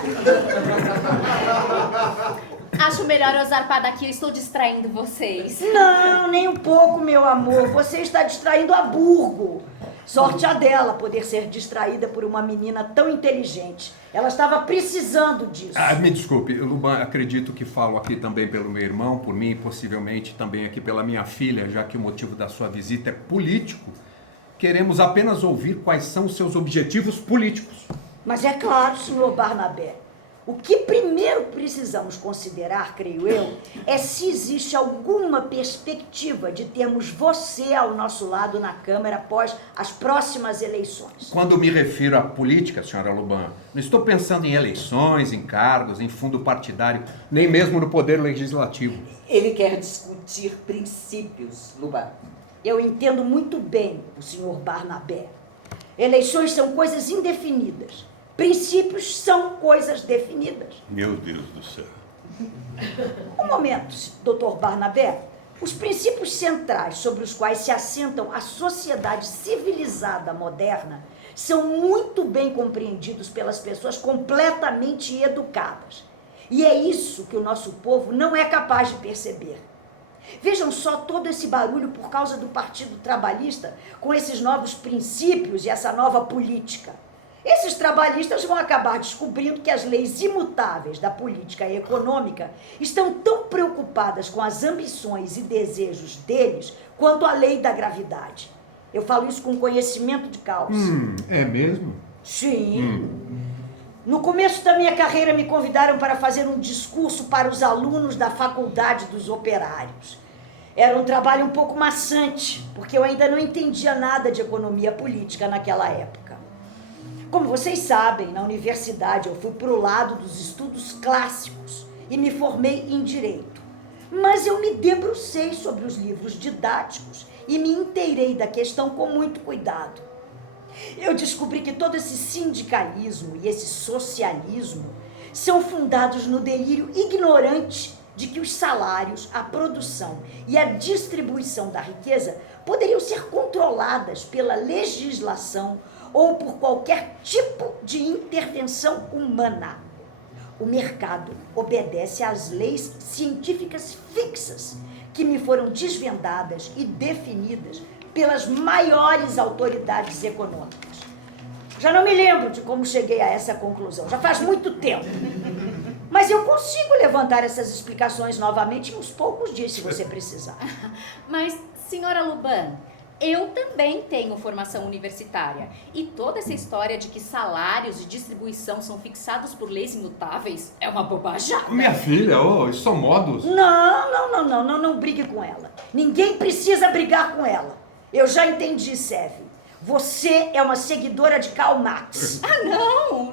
Acho melhor eu zarpar daqui, eu estou distraindo vocês. Não, nem um pouco, meu amor. Você está distraindo a Burgo. Sorte a dela poder ser distraída por uma menina tão inteligente. Ela estava precisando disso. Me desculpe, Luban, acredito que falo aqui também pelo meu irmão, por mim e possivelmente também aqui pela minha filha, já que o motivo da sua visita é político. Queremos apenas ouvir quais são os seus objetivos políticos. Mas é claro, senhor Barnabé, o que primeiro precisamos considerar, creio eu, é se existe alguma perspectiva de termos você ao nosso lado na Câmara após as próximas eleições. Quando me refiro à política, senhora Luban, não estou pensando em eleições, em cargos, em fundo partidário, nem mesmo no poder legislativo. Ele quer discutir princípios, Luban. Eu entendo muito bem o senhor Barnabé. Eleições são coisas indefinidas. Princípios são coisas definidas. Meu Deus do céu. Um momento, doutor Barnabé. Os princípios centrais sobre os quais se assentam a sociedade civilizada moderna são muito bem compreendidos pelas pessoas completamente educadas. E é isso que o nosso povo não é capaz de perceber. Vejam só todo esse barulho por causa do Partido Trabalhista, com esses novos princípios e essa nova política. Esses trabalhistas vão acabar descobrindo que as leis imutáveis da política e econômica estão tão preocupadas com as ambições e desejos deles quanto a lei da gravidade. Eu falo isso com conhecimento de causa. É mesmo? Sim. No começo da minha carreira me convidaram para fazer um discurso para os alunos da Faculdade dos Operários. Era um trabalho um pouco maçante, porque eu ainda não entendia nada de economia política naquela época. Como vocês sabem, na universidade eu fui para o lado dos estudos clássicos e me formei em Direito. Mas eu me debrucei sobre os livros didáticos e me inteirei da questão com muito cuidado. Eu descobri que todo esse sindicalismo e esse socialismo são fundados no delírio ignorante de que os salários, a produção e a distribuição da riqueza poderiam ser controladas pela legislação ou por qualquer tipo de intervenção humana. O mercado obedece às leis científicas fixas que me foram desvendadas e definidas pelas maiores autoridades econômicas. Já não me lembro de como cheguei a essa conclusão, já faz muito tempo. Mas eu consigo levantar essas explicações novamente em uns poucos dias, se você precisar. Mas, senhora Luban, eu também tenho formação universitária. E toda essa história de que salários e distribuição são fixados por leis imutáveis é uma bobajada. Minha filha, isso são modos. Não brigue com ela. Ninguém precisa brigar com ela. Eu já entendi, Seve. Você é uma seguidora de Karl Marx.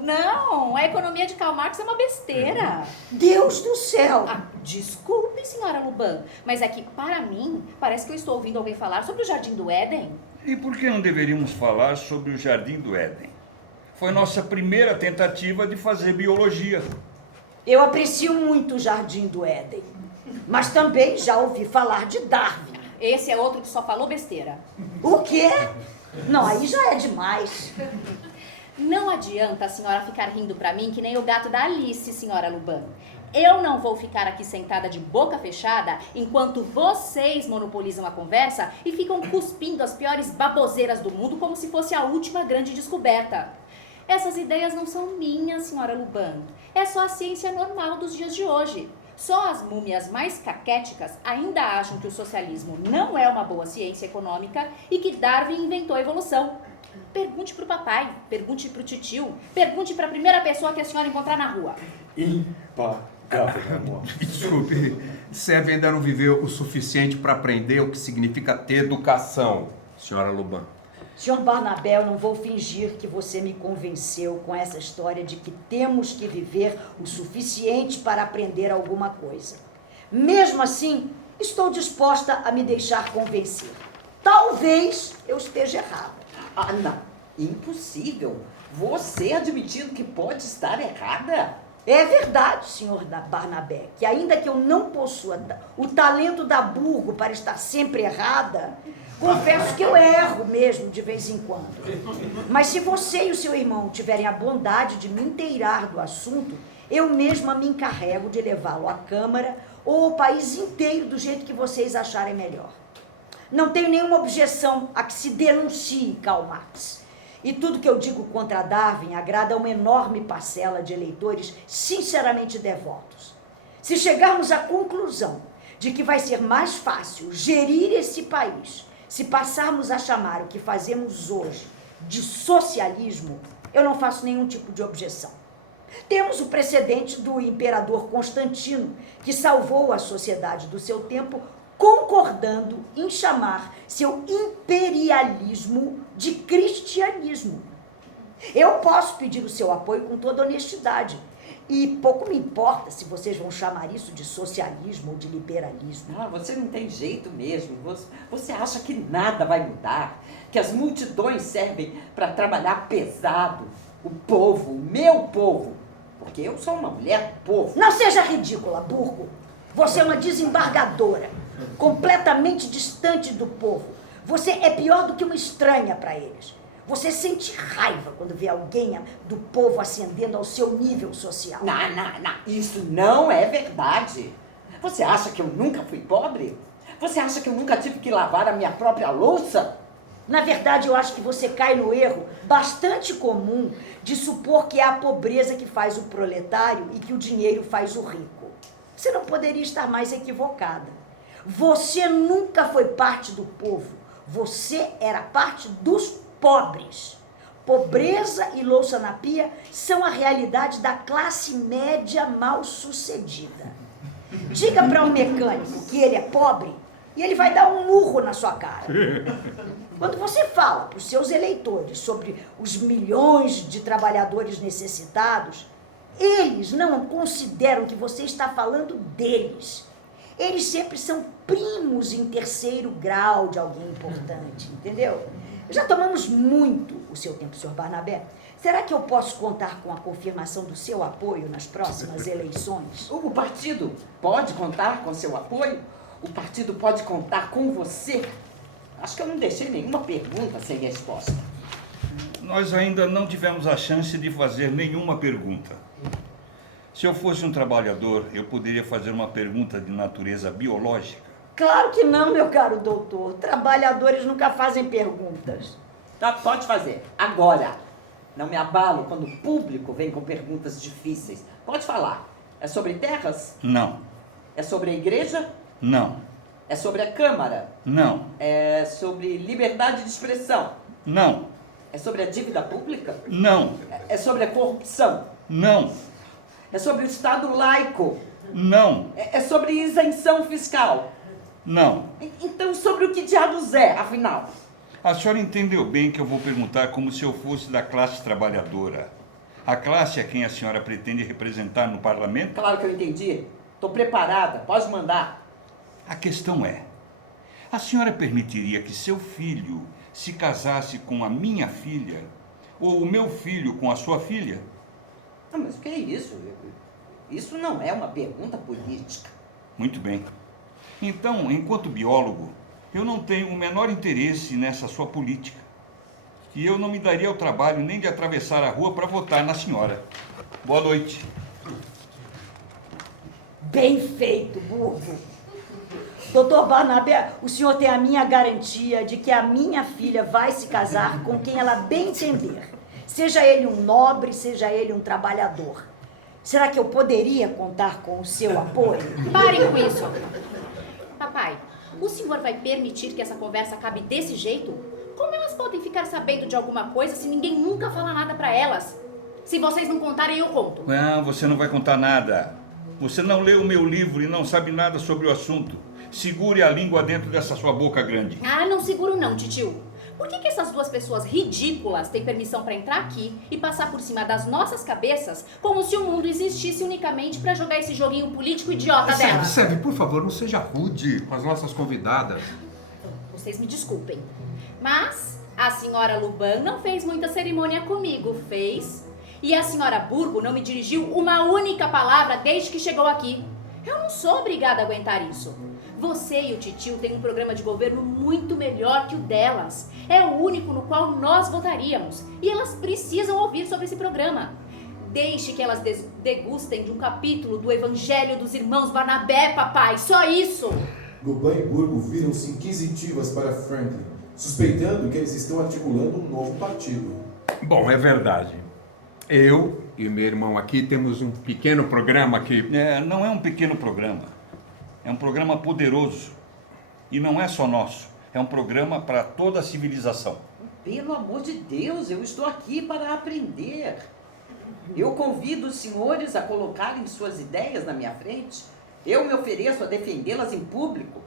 Não. A economia de Karl Marx é uma besteira. Deus do céu. Desculpe, senhora Luban, mas é que, para mim, parece que eu estou ouvindo alguém falar sobre o Jardim do Éden. E por que não deveríamos falar sobre o Jardim do Éden? Foi nossa primeira tentativa de fazer biologia. Eu aprecio muito o Jardim do Éden, mas também já ouvi falar de Darwin. Esse é outro que só falou besteira. O quê? Não, aí já é demais. Não adianta a senhora ficar rindo pra mim que nem o gato da Alice, senhora Luban. Eu não vou ficar aqui sentada de boca fechada enquanto vocês monopolizam a conversa e ficam cuspindo as piores baboseiras do mundo como se fosse a última grande descoberta. Essas ideias não são minhas, senhora Luban. É só a ciência normal dos dias de hoje. Só as múmias mais caquéticas ainda acham que o socialismo não é uma boa ciência econômica e que Darwin inventou a evolução. Pergunte pro papai, pergunte pro titio, pergunte pra primeira pessoa que a senhora encontrar na rua. Impagável, meu amor. Desculpe, Seve ainda não viveu o suficiente para aprender o que significa ter educação, senhora Luban. Senhor Barnabé, eu não vou fingir que você me convenceu com essa história de que temos que viver o suficiente para aprender alguma coisa. Mesmo assim, estou disposta a me deixar convencer. Talvez eu esteja errada. Ah, não. Impossível. Você admitindo que pode estar errada? É verdade, senhor Barnabé, que ainda que eu não possua o talento da Burgo para estar sempre errada, confesso que eu erro mesmo de vez em quando. Mas se você e o seu irmão tiverem a bondade de me inteirar do assunto, eu mesma me encarrego de levá-lo à Câmara ou ao país inteiro do jeito que vocês acharem melhor. Não tenho nenhuma objeção a que se denuncie Karl Marx. E tudo que eu digo contra Darwin agrada a uma enorme parcela de eleitores sinceramente devotos. Se chegarmos à conclusão de que vai ser mais fácil gerir esse país se passarmos a chamar o que fazemos hoje de socialismo, eu não faço nenhum tipo de objeção. Temos o precedente do imperador Constantino, que salvou a sociedade do seu tempo concordando em chamar seu imperialismo de cristianismo. Eu posso pedir o seu apoio com toda honestidade. E pouco me importa se vocês vão chamar isso de socialismo ou de liberalismo. Ah, você não tem jeito mesmo. Você acha que nada vai mudar, que as multidões servem para trabalhar pesado. O povo, o meu povo, porque eu sou uma mulher do povo. Não seja ridícula, Burgo. Você é uma desembargadora, completamente distante do povo. Você é pior do que uma estranha para eles. Você sente raiva quando vê alguém do povo ascendendo ao seu nível social. Não, isso não é verdade. Você acha que eu nunca fui pobre? Você acha que eu nunca tive que lavar a minha própria louça? Na verdade, eu acho que você cai no erro bastante comum de supor que é a pobreza que faz o proletário e que o dinheiro faz o rico. Você não poderia estar mais equivocada. Você nunca foi parte do povo. Você era parte dos pobres. Pobreza e louça na pia são a realidade da classe média mal sucedida. Diga para um mecânico que ele é pobre e ele vai dar um murro na sua cara. Quando você fala para os seus eleitores sobre os milhões de trabalhadores necessitados, eles não consideram que você está falando deles. Eles sempre são primos em terceiro grau de alguém importante, entendeu? Já tomamos muito o seu tempo, senhor Barnabé. Será que eu posso contar com a confirmação do seu apoio nas próximas eleições? O partido pode contar com seu apoio? O partido pode contar com você? Acho que eu não deixei nenhuma pergunta sem resposta. Nós ainda não tivemos a chance de fazer nenhuma pergunta. Se eu fosse um trabalhador, eu poderia fazer uma pergunta de natureza biológica? Claro que não, meu caro doutor. Trabalhadores nunca fazem perguntas. Tá, pode fazer. Agora. Não me abalo quando o público vem com perguntas difíceis. Pode falar. É sobre terras? Não. É sobre a igreja? Não. É sobre a Câmara? Não. É sobre liberdade de expressão? Não. É sobre a dívida pública? Não. É sobre a corrupção? Não. É sobre o Estado laico? Não. É sobre isenção fiscal? Não. Então, sobre o que diabos é, afinal? A senhora entendeu bem que eu vou perguntar como se eu fosse da classe trabalhadora. A classe a quem a senhora pretende representar no parlamento? Claro que eu entendi. Estou preparada, pode mandar. A questão é, a senhora permitiria que seu filho se casasse com a minha filha? Ou o meu filho com a sua filha? Não, mas o que é isso? Isso não é uma pergunta política. Muito bem. Então, enquanto biólogo, eu não tenho o menor interesse nessa sua política. E eu não me daria o trabalho nem de atravessar a rua para votar na senhora. Boa noite. Bem feito, Burgo. Doutor Barnabé, o senhor tem a minha garantia de que a minha filha vai se casar com quem ela bem entender. Seja ele um nobre, seja ele um trabalhador. Será que eu poderia contar com o seu apoio? Parem com isso. Papai, o senhor vai permitir que essa conversa acabe desse jeito? Como elas podem ficar sabendo de alguma coisa se ninguém nunca fala nada pra elas? Se vocês não contarem, eu conto. Não, você não vai contar nada. Você não leu o meu livro e não sabe nada sobre o assunto. Segure a língua dentro dessa sua boca grande. Ah, não seguro não, titio. Por que essas duas pessoas ridículas têm permissão pra entrar aqui e passar por cima das nossas cabeças como se o mundo existisse unicamente pra jogar esse joguinho político idiota dela? Seve, por favor, não seja rude com as nossas convidadas. Vocês me desculpem, mas a senhora Luban não fez muita cerimônia comigo, fez? E a senhora Burgo não me dirigiu uma única palavra desde que chegou aqui. Eu não sou obrigada a aguentar isso. Você e o titio têm um programa de governo muito melhor que o delas. É o único no qual nós votaríamos. E elas precisam ouvir sobre esse programa. Deixe que elas degustem de um capítulo do Evangelho dos Irmãos Barnabé, papai. Só isso! Luban e Burgo viram-se inquisitivas para Franklin, suspeitando que eles estão articulando um novo partido. Bom, é verdade. Eu e meu irmão aqui temos um pequeno programa que... Não é um pequeno programa. É um programa poderoso. E não é só nosso. É um programa para toda a civilização. Pelo amor de Deus, eu estou aqui para aprender. Eu convido os senhores a colocarem suas ideias na minha frente. Eu me ofereço a defendê-las em público.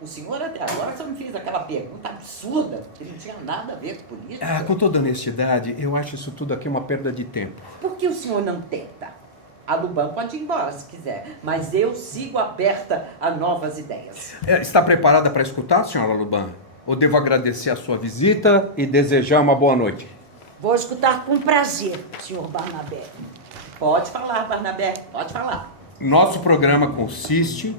O senhor até agora só me fez aquela pergunta absurda, que não tinha nada a ver com política. Com toda honestidade, eu acho isso tudo aqui uma perda de tempo. Por que o senhor não tenta? A Luban pode ir embora se quiser, mas eu sigo aberta a novas ideias. Está preparada para escutar, senhora Luban? Ou devo agradecer a sua visita e desejar uma boa noite? Vou escutar com prazer, senhor Barnabé. Pode falar, Barnabé, pode falar. Nosso programa consiste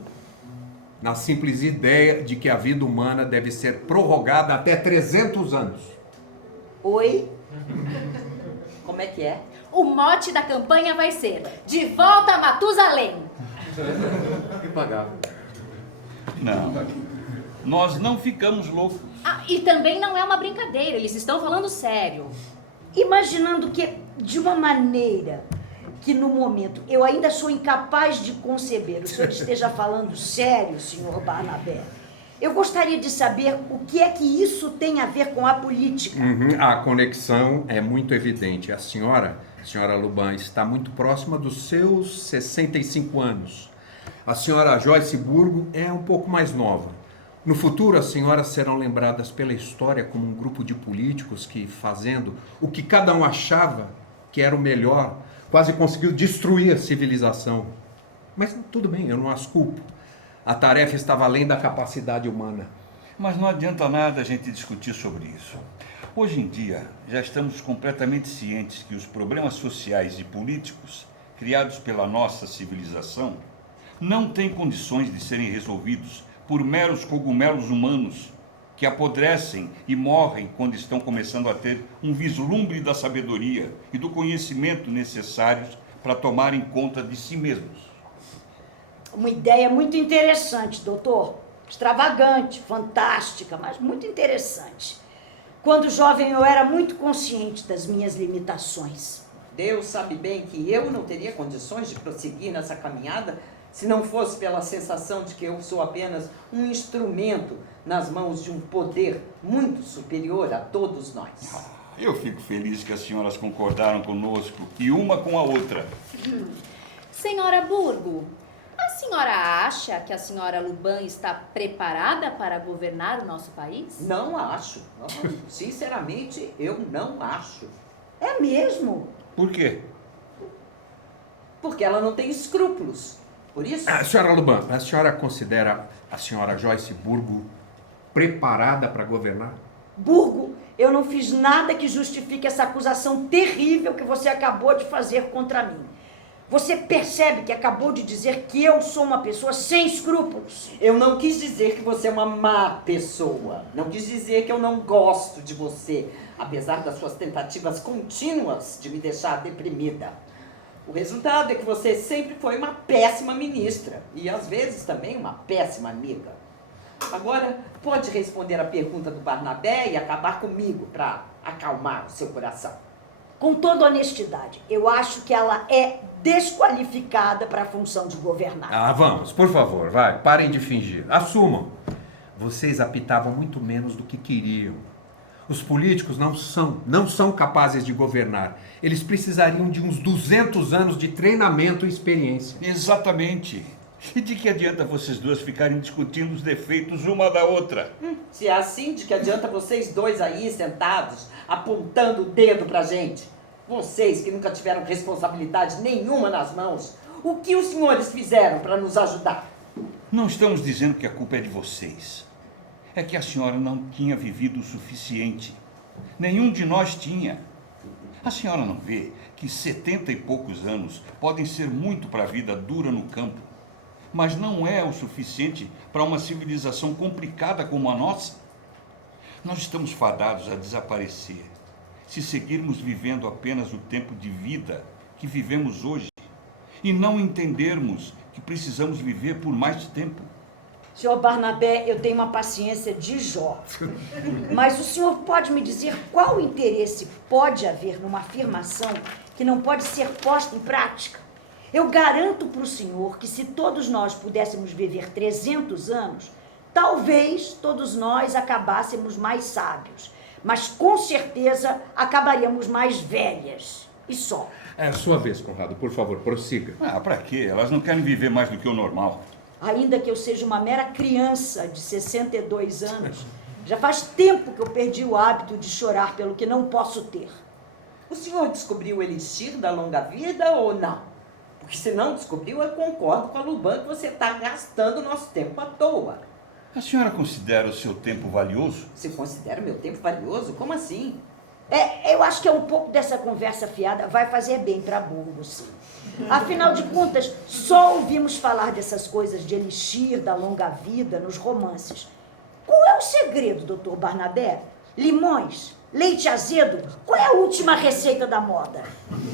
na simples ideia de que a vida humana deve ser prorrogada até 300 anos. Oi? Como é que é? O mote da campanha vai ser De Volta a Matusalém. Impagável. Não. Nós não ficamos loucos. E também não é uma brincadeira, eles estão falando sério. Imaginando que, de uma maneira que no momento eu ainda sou incapaz de conceber, o senhor esteja falando sério, senhor Barnabé, eu gostaria de saber o que é que isso tem a ver com a política. A conexão é muito evidente. A senhora Luban, está muito próxima dos seus 65 anos. A senhora Joyce Burgo é um pouco mais nova. No futuro, as senhoras serão lembradas pela história como um grupo de políticos que, fazendo o que cada um achava que era o melhor, quase conseguiu destruir a civilização. Mas tudo bem, eu não as culpo. A tarefa estava além da capacidade humana. Mas não adianta nada a gente discutir sobre isso. Hoje em dia, já estamos completamente cientes que os problemas sociais e políticos criados pela nossa civilização não têm condições de serem resolvidos por meros cogumelos humanos que apodrecem e morrem quando estão começando a ter um vislumbre da sabedoria e do conhecimento necessários para tomarem conta de si mesmos. Uma ideia muito interessante, doutor. Extravagante, fantástica, mas muito interessante. Quando jovem eu era muito consciente das minhas limitações. Deus sabe bem que eu não teria condições de prosseguir nessa caminhada se não fosse pela sensação de que eu sou apenas um instrumento nas mãos de um poder muito superior a todos nós. Eu fico feliz que as senhoras concordaram conosco e uma com a outra. Senhora Burgo, a senhora acha que a senhora Luban está preparada para governar o nosso país? Não acho. Não. Sinceramente, eu não acho. É mesmo? Por quê? Porque ela não tem escrúpulos. Por isso... Senhora Luban, a senhora considera a senhora Joyce Burgo preparada para governar? Burgo, eu não fiz nada que justifique essa acusação terrível que você acabou de fazer contra mim. Você percebe que acabou de dizer que eu sou uma pessoa sem escrúpulos? Eu não quis dizer que você é uma má pessoa. Não quis dizer que eu não gosto de você, apesar das suas tentativas contínuas de me deixar deprimida. O resultado é que você sempre foi uma péssima ministra e, às vezes, também uma péssima amiga. Agora, pode responder a pergunta do Barnabé e acabar comigo para acalmar o seu coração. Com toda honestidade, eu acho que ela é desqualificada para a função de governar. Vamos, por favor, vai, parem de fingir. Assumam. Vocês apitavam muito menos do que queriam. Os políticos não são capazes de governar. Eles precisariam de uns 200 anos de treinamento e experiência. Exatamente. E de que adianta vocês duas ficarem discutindo os defeitos uma da outra? Se é assim, de que adianta vocês dois aí sentados, apontando o dedo pra gente? Vocês que nunca tiveram responsabilidade nenhuma nas mãos, o que os senhores fizeram para nos ajudar? Não estamos dizendo que a culpa é de vocês. É que a senhora não tinha vivido o suficiente. Nenhum de nós tinha. A senhora não vê que 70 e poucos anos podem ser muito para a vida dura no campo, mas não é o suficiente para uma civilização complicada como a nossa? Nós estamos fadados a desaparecer se seguirmos vivendo apenas o tempo de vida que vivemos hoje e não entendermos que precisamos viver por mais tempo. Senhor Barnabé, eu tenho uma paciência de Jó. Mas o senhor pode me dizer qual interesse pode haver numa afirmação que não pode ser posta em prática? Eu garanto para o senhor que se todos nós pudéssemos viver 300 anos, talvez todos nós acabássemos mais sábios. Mas com certeza acabaríamos mais velhas. E só. É a sua vez, Conrado. Por favor, prossiga. Pra quê? Elas não querem viver mais do que o normal. Ainda que eu seja uma mera criança de 62 anos, já faz tempo que eu perdi o hábito de chorar pelo que não posso ter. O senhor descobriu o elixir da longa vida ou não? Porque se não descobriu, eu concordo com a Luban que você está gastando o nosso tempo à toa. A senhora considera o seu tempo valioso? Você considera o meu tempo valioso? Como assim? Eu acho que um pouco dessa conversa fiada vai fazer bem para burro, sim. Afinal de contas, só ouvimos falar dessas coisas de elixir, da longa vida, nos romances. Qual é o segredo, doutor Barnabé? Limões? Leite azedo? Qual é a última receita da moda?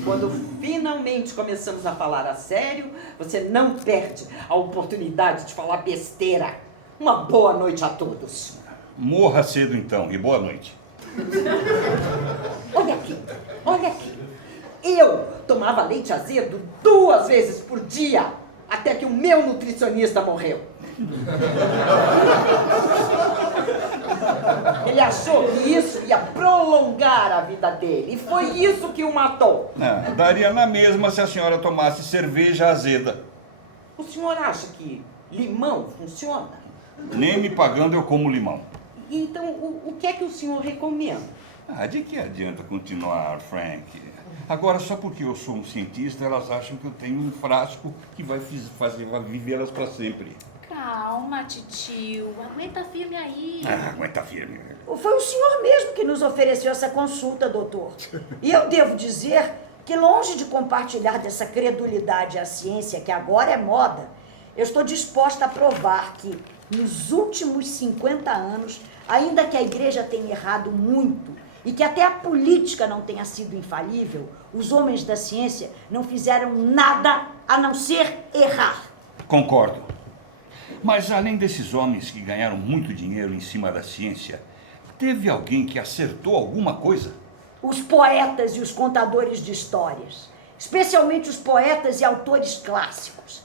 Quando finalmente começamos a falar a sério, você não perde a oportunidade de falar besteira. Uma boa noite a todos. Morra cedo então, e boa noite. Olha aqui, olha aqui. Eu tomava leite azedo 2 vezes por dia, até que o meu nutricionista morreu. Ele achou que isso ia prolongar a vida dele, e foi isso que o matou. Daria na mesma se a senhora tomasse cerveja azeda. O senhor acha que limão funciona? Nem me pagando eu como limão. Então, o que é que o senhor recomenda? De que adianta continuar, Frank? Agora, só porque eu sou um cientista, elas acham que eu tenho um frasco que vai vivê-las para sempre. Calma, titio. Aguenta firme aí. Aguenta firme. Foi o senhor mesmo que nos ofereceu essa consulta, doutor. E eu devo dizer que, longe de compartilhar dessa credulidade à ciência, que agora é moda, eu estou disposta a provar que, nos últimos 50 anos, ainda que a igreja tenha errado muito e que até a política não tenha sido infalível, os homens da ciência não fizeram nada a não ser errar. Concordo. Mas além desses homens que ganharam muito dinheiro em cima da ciência, teve alguém que acertou alguma coisa? Os poetas e os contadores de histórias, especialmente os poetas e autores clássicos.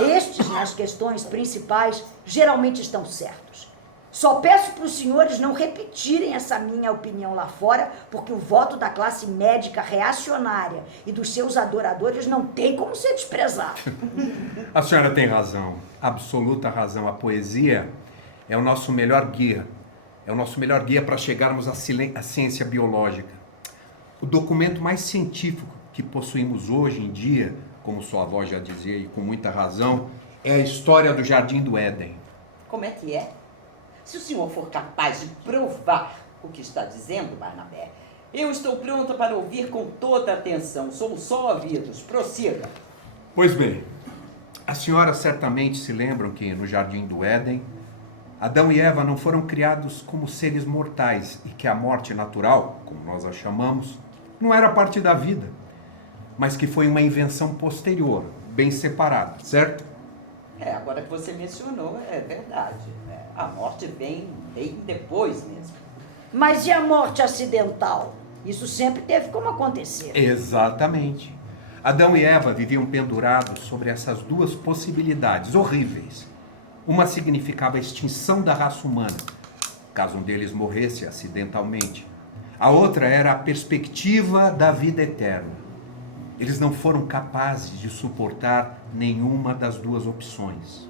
Estes, nas questões principais, geralmente estão certos. Só peço para os senhores não repetirem essa minha opinião lá fora, porque o voto da classe médica reacionária e dos seus adoradores não tem como ser desprezado. A senhora tem razão, absoluta razão. A poesia é o nosso melhor guia. É o nosso melhor guia para chegarmos à ciência biológica. O documento mais científico que possuímos hoje em dia, como sua avó já dizia e com muita razão, é a história do Jardim do Éden. Como é que é? Se o senhor for capaz de provar o que está dizendo, Barnabé, eu estou pronta para ouvir com toda atenção. Somos só ouvidos. Prossiga. Pois bem, as senhoras certamente se lembram que no Jardim do Éden, Adão e Eva não foram criados como seres mortais e que a morte natural, como nós a chamamos, não era parte da vida, mas que foi uma invenção posterior, bem separada, certo? Agora que você mencionou, é verdade. A morte vem bem depois mesmo. Mas e a morte acidental? Isso sempre teve como acontecer. Exatamente. Adão e Eva viviam pendurados sobre essas duas possibilidades horríveis. Uma significava a extinção da raça humana, caso um deles morresse acidentalmente. A outra era a perspectiva da vida eterna. Eles não foram capazes de suportar nenhuma das duas opções.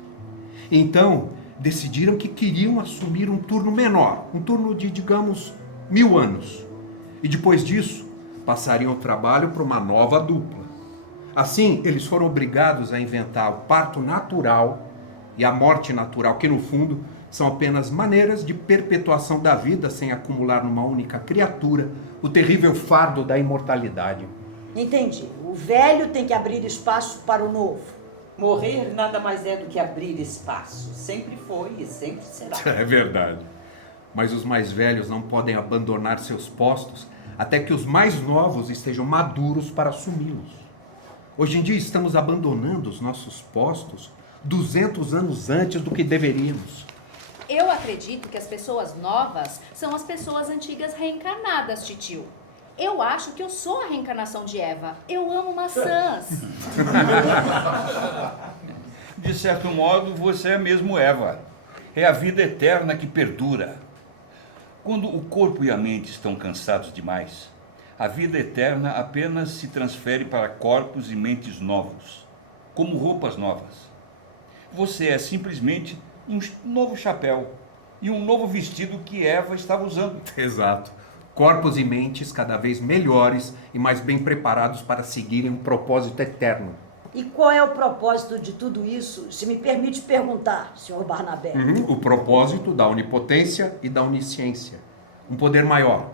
Então, decidiram que queriam assumir um turno menor, um turno de, digamos, 1000 anos. E depois disso, passariam o trabalho para uma nova dupla. Assim, eles foram obrigados a inventar o parto natural e a morte natural, que no fundo são apenas maneiras de perpetuação da vida sem acumular numa única criatura o terrível fardo da imortalidade. Entendi. O velho tem que abrir espaço para o novo. Morrer nada mais é do que abrir espaço. Sempre foi e sempre será. É verdade. Mas os mais velhos não podem abandonar seus postos até que os mais novos estejam maduros para assumi-los. Hoje em dia estamos abandonando os nossos postos 200 anos antes do que deveríamos. Eu acredito que as pessoas novas são as pessoas antigas reencarnadas, titio. Eu acho que eu sou a reencarnação de Eva. Eu amo maçãs. De certo modo, você é mesmo Eva. É a vida eterna que perdura. Quando o corpo e a mente estão cansados demais, a vida eterna apenas se transfere para corpos e mentes novos, como roupas novas. Você é simplesmente um novo chapéu e um novo vestido que Eva estava usando. Exato. Corpos e mentes cada vez melhores e mais bem preparados para seguirem um propósito eterno. E qual é o propósito de tudo isso, se me permite perguntar, senhor Barnabé? O propósito da onipotência e da onisciência. Um poder maior,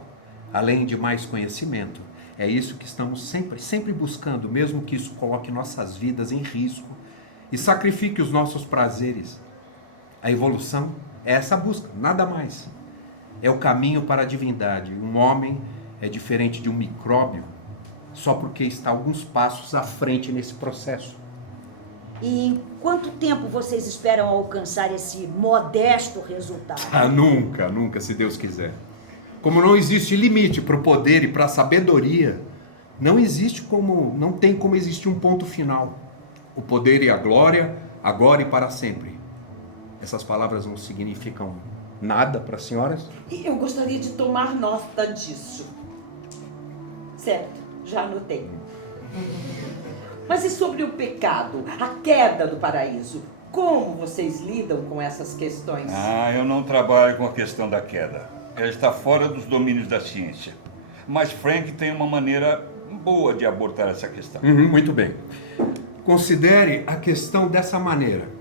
além de mais conhecimento. É isso que estamos sempre buscando, mesmo que isso coloque nossas vidas em risco e sacrifique os nossos prazeres. A evolução é essa busca, nada mais. É o caminho para a divindade. Um homem é diferente de um micróbio só porque está alguns passos à frente nesse processo. E em quanto tempo vocês esperam alcançar esse modesto resultado? Nunca, se Deus quiser. Como não existe limite para o poder e para a sabedoria, não tem como existir um ponto final. O poder e a glória, agora e para sempre. Essas palavras não significam nada para as senhoras? E eu gostaria de tomar nota disso. Certo, já anotei. Mas e sobre o pecado, a queda do paraíso? Como vocês lidam com essas questões? Eu não trabalho com a questão da queda. Ela está fora dos domínios da ciência. Mas Frank tem uma maneira boa de abordar essa questão. Muito bem. Considere a questão dessa maneira.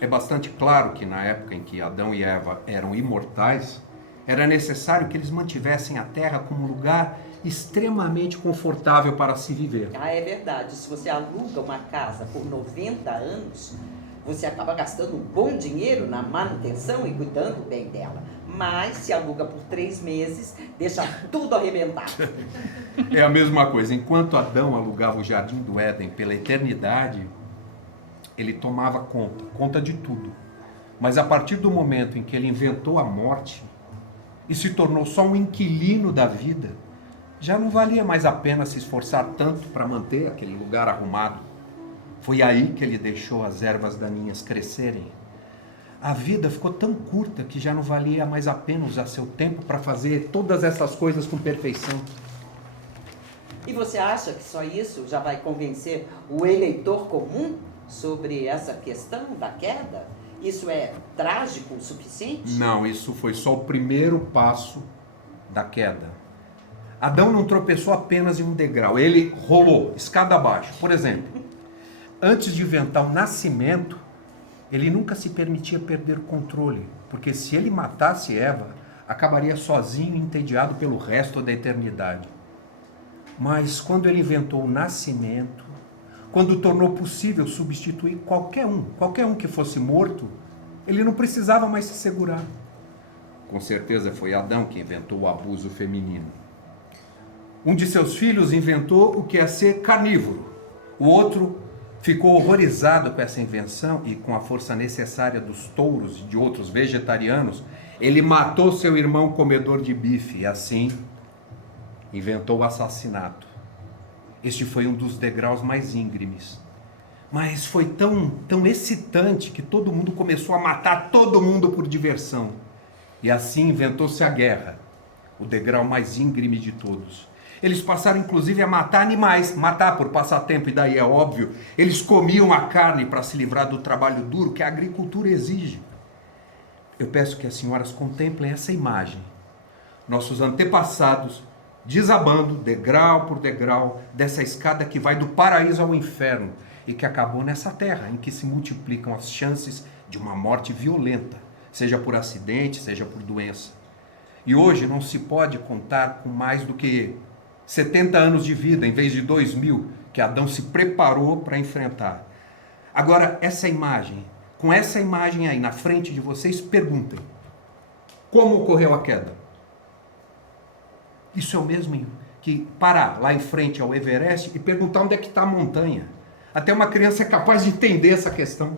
É bastante claro que na época em que Adão e Eva eram imortais, era necessário que eles mantivessem a Terra como um lugar extremamente confortável para se viver. É verdade. Se você aluga uma casa por 90 anos, você acaba gastando um bom dinheiro na manutenção e cuidando bem dela. Mas se aluga por 3 meses, deixa tudo arrebentar. É a mesma coisa. Enquanto Adão alugava o Jardim do Éden pela eternidade, ele tomava conta de tudo. Mas a partir do momento em que ele inventou a morte e se tornou só um inquilino da vida, já não valia mais a pena se esforçar tanto para manter aquele lugar arrumado. Foi aí que ele deixou as ervas daninhas crescerem. A vida ficou tão curta que já não valia mais a pena usar seu tempo para fazer todas essas coisas com perfeição. E você acha que só isso já vai convencer o eleitor comum sobre essa questão da queda? Isso é trágico o suficiente? Não, isso foi só o primeiro passo da queda. Adão não tropeçou apenas em um degrau, ele rolou, escada abaixo. Por exemplo, antes de inventar o nascimento, ele nunca se permitia perder o controle, porque se ele matasse Eva, acabaria sozinho e entediado pelo resto da eternidade. Mas quando ele inventou o nascimento, quando tornou possível substituir qualquer um que fosse morto, ele não precisava mais se segurar. Com certeza foi Adão que inventou o abuso feminino. Um de seus filhos inventou o que é ser carnívoro. O outro ficou horrorizado com essa invenção e com a força necessária dos touros e de outros vegetarianos, ele matou seu irmão comedor de bife e assim inventou o assassinato. Este foi um dos degraus mais íngremes. Mas foi tão excitante que todo mundo começou a matar todo mundo por diversão. E assim inventou-se a guerra, o degrau mais íngreme de todos. Eles passaram inclusive a matar animais, matar por passatempo, e daí é óbvio, eles comiam a carne para se livrar do trabalho duro que a agricultura exige. Eu peço que as senhoras contemplem essa imagem. Nossos antepassados desabando, degrau por degrau, dessa escada que vai do paraíso ao inferno e que acabou nessa terra, em que se multiplicam as chances de uma morte violenta, seja por acidente, seja por doença. E hoje não se pode contar com mais do que 70 anos de vida, em vez de 2000, que Adão se preparou para enfrentar. Agora, com essa imagem aí na frente de vocês, perguntem: como ocorreu a queda? Isso é o mesmo que parar lá em frente ao Everest e perguntar onde é que está a montanha. Até uma criança é capaz de entender essa questão.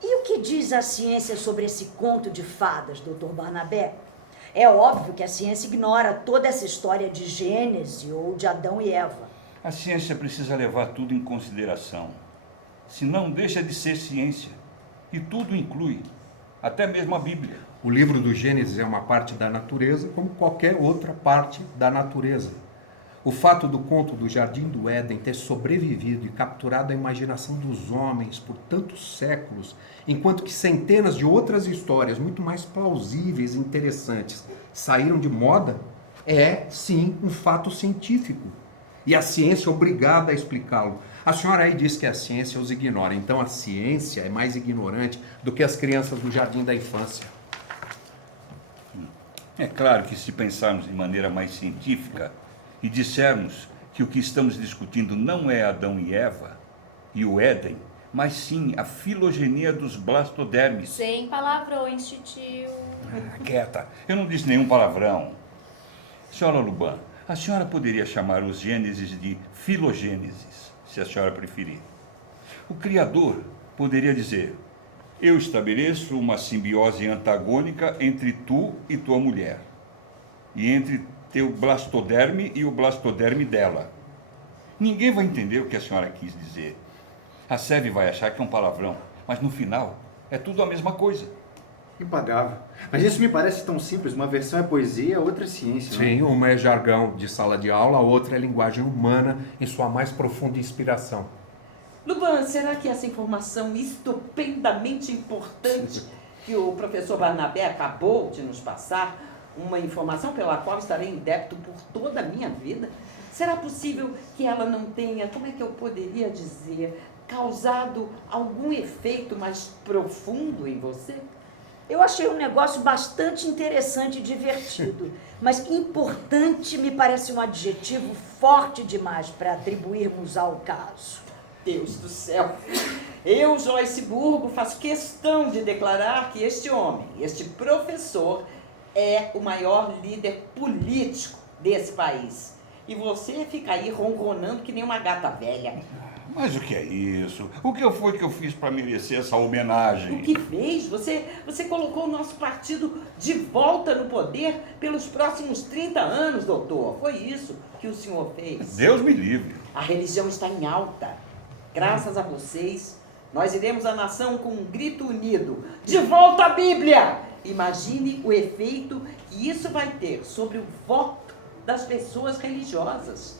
E o que diz a ciência sobre esse conto de fadas, Dr. Barnabé? É óbvio que a ciência ignora toda essa história de Gênese ou de Adão e Eva. A ciência precisa levar tudo em consideração. Senão deixa de ser ciência. E tudo inclui, até mesmo a Bíblia. O livro do Gênesis é uma parte da natureza, como qualquer outra parte da natureza. O fato do conto do Jardim do Éden ter sobrevivido e capturado a imaginação dos homens por tantos séculos, enquanto que centenas de outras histórias muito mais plausíveis e interessantes saíram de moda, é, sim, um fato científico. E a ciência é obrigada a explicá-lo. A senhora aí diz que a ciência os ignora, então a ciência é mais ignorante do que as crianças do jardim da infância. É claro que se pensarmos de maneira mais científica e dissermos que o que estamos discutindo não é Adão e Eva e o Éden, mas sim a filogenia dos blastodermes. Sem palavrões, titio. Quieta, eu não disse nenhum palavrão. Senhora Luban, a senhora poderia chamar os Gênesis de filogênesis, se a senhora preferir. O Criador poderia dizer: eu estabeleço uma simbiose antagônica entre tu e tua mulher, e entre teu blastoderme e o blastoderme dela. Ninguém vai entender o que a senhora quis dizer. A Seve vai achar que é um palavrão, mas no final é tudo a mesma coisa. Impagável. Mas isso me parece tão simples. Uma versão é poesia, a outra é ciência. Sim, uma é jargão de sala de aula, a outra é linguagem humana em sua mais profunda inspiração. Luban, será que essa informação estupendamente importante que o professor Barnabé acabou de nos passar, uma informação pela qual estarei em débito por toda a minha vida, será possível que ela não tenha, como é que eu poderia dizer, causado algum efeito mais profundo em você? Eu achei um negócio bastante interessante e divertido, mas importante me parece um adjetivo forte demais para atribuirmos ao caso. Deus do céu! Eu, Joyce Burgo, faço questão de declarar que este homem, este professor, é o maior líder político desse país. E você fica aí ronronando que nem uma gata velha. Mas o que é isso? O que foi que eu fiz para merecer essa homenagem? O que fez? Você colocou o nosso partido de volta no poder pelos próximos 30 anos, doutor. Foi isso que o senhor fez. Deus me livre. A religião está em alta. Graças a vocês, nós iremos à nação com um grito unido. De volta à Bíblia! Imagine o efeito que isso vai ter sobre o voto das pessoas religiosas.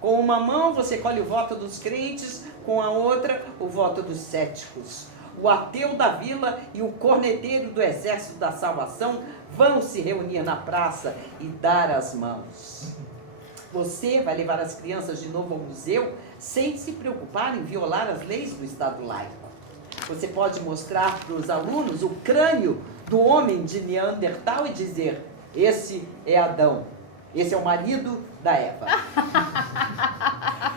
Com uma mão você colhe o voto dos crentes, com a outra o voto dos céticos. O ateu da vila e o corneteiro do exército da salvação vão se reunir na praça e dar as mãos. Você vai levar as crianças de novo ao museu sem se preocupar em violar as leis do Estado laico. Você pode mostrar para os alunos o crânio do homem de Neandertal e dizer: esse é Adão, esse é o marido da Eva.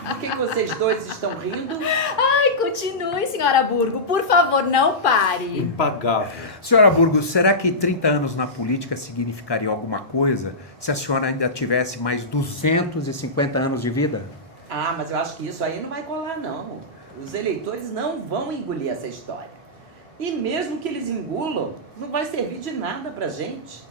Por que vocês dois estão rindo? Ai, continue, senhora Burgo. Por favor, não pare. Impagável. Senhora Burgo, será que 30 anos na política significaria alguma coisa se a senhora ainda tivesse mais 250 anos de vida? Ah, mas eu acho que isso aí não vai colar, não. Os eleitores não vão engolir essa história. E mesmo que eles engulam, não vai servir de nada pra gente.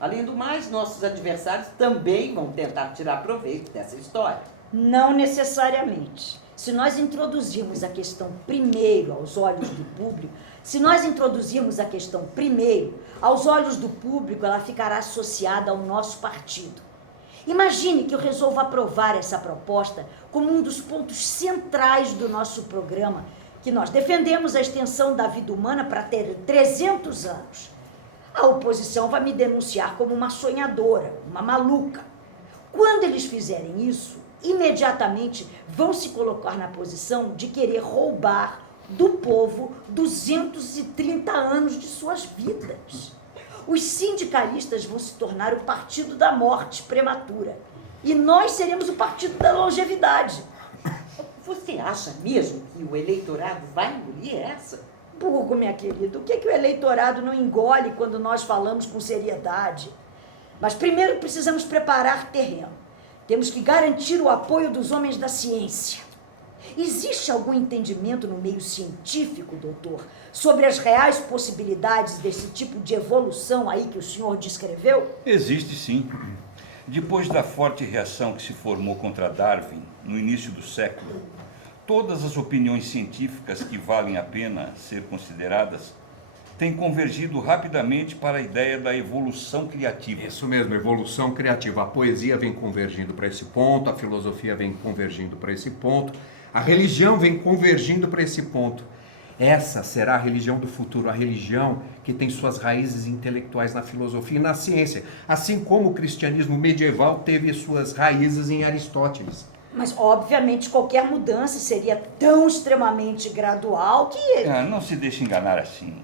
Além do mais, nossos adversários também vão tentar tirar proveito dessa história. Não necessariamente. se nós introduzirmos a questão primeiro aos olhos do público, se nós introduzirmos a questão primeiro aos olhos do público, ela ficará associada ao nosso partido. Imagine que eu resolva aprovar essa proposta como um dos pontos centrais do nosso programa, que nós defendemos a extensão da vida humana para ter 300 anos. A oposição vai me denunciar como uma sonhadora, uma maluca. Quando eles fizerem isso, imediatamente vão se colocar na posição de querer roubar do povo 230 anos de suas vidas. Os sindicalistas vão se tornar o partido da morte prematura. E nós seremos o partido da longevidade. Você acha mesmo que o eleitorado vai engolir essa? Burgo, minha querida, o que o eleitorado não engole quando nós falamos com seriedade? Mas primeiro precisamos preparar terreno. Temos que garantir o apoio dos homens da ciência. Existe algum entendimento no meio científico, doutor, sobre as reais possibilidades desse tipo de evolução aí que o senhor descreveu? Existe sim. Depois da forte reação que se formou contra Darwin no início do século, todas as opiniões científicas que valem a pena ser consideradas têm convergido rapidamente para a ideia da evolução criativa. Isso mesmo, evolução criativa. A poesia vem convergindo para esse ponto, a filosofia vem convergindo para esse ponto, a religião vem convergindo para esse ponto. Essa será a religião do futuro, a religião que tem suas raízes intelectuais na filosofia e na ciência, assim como o cristianismo medieval teve suas raízes em Aristóteles. Mas, obviamente, qualquer mudança seria tão extremamente gradual que... Não se deixe enganar assim.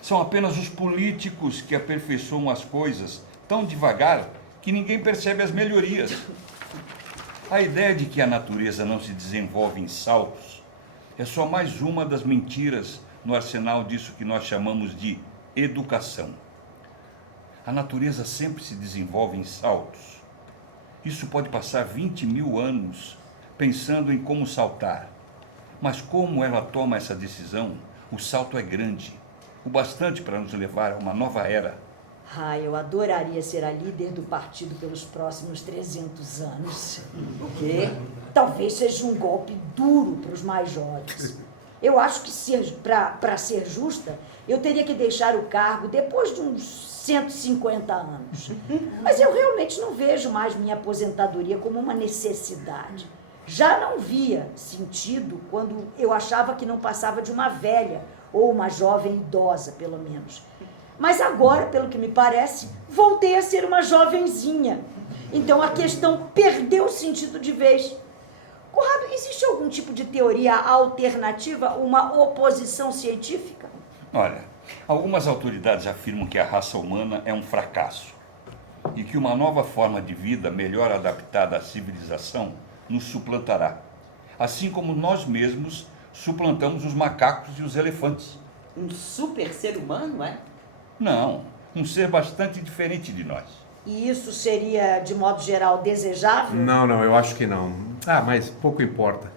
São apenas os políticos que aperfeiçoam as coisas tão devagar que ninguém percebe as melhorias. A ideia de que a natureza não se desenvolve em saltos é só mais uma das mentiras no arsenal disso que nós chamamos de educação. A natureza sempre se desenvolve em saltos. Isso pode passar 20.000 anos pensando em como saltar. Mas como ela toma essa decisão, o salto é grande, o bastante para nos levar a uma nova era. Eu adoraria ser a líder do partido pelos próximos 300 anos. O quê? Talvez seja um golpe duro para os mais jovens. Eu acho que, para ser justa, eu teria que deixar o cargo depois de uns 150 anos. Mas eu realmente não vejo mais minha aposentadoria como uma necessidade. Já não via sentido quando eu achava que não passava de uma velha ou uma jovem idosa, pelo menos. Mas agora, pelo que me parece, voltei a ser uma jovenzinha. Então a questão perdeu sentido de vez. Conrado, existe algum tipo de teoria alternativa, uma oposição científica? Olha, algumas autoridades afirmam que a raça humana é um fracasso e que uma nova forma de vida melhor adaptada à civilização nos suplantará, assim como nós mesmos suplantamos os macacos e os elefantes. Um super ser humano, é? Não, um ser bastante diferente de nós. E isso seria, de modo geral, desejável? Não, eu acho que não. Mas pouco importa.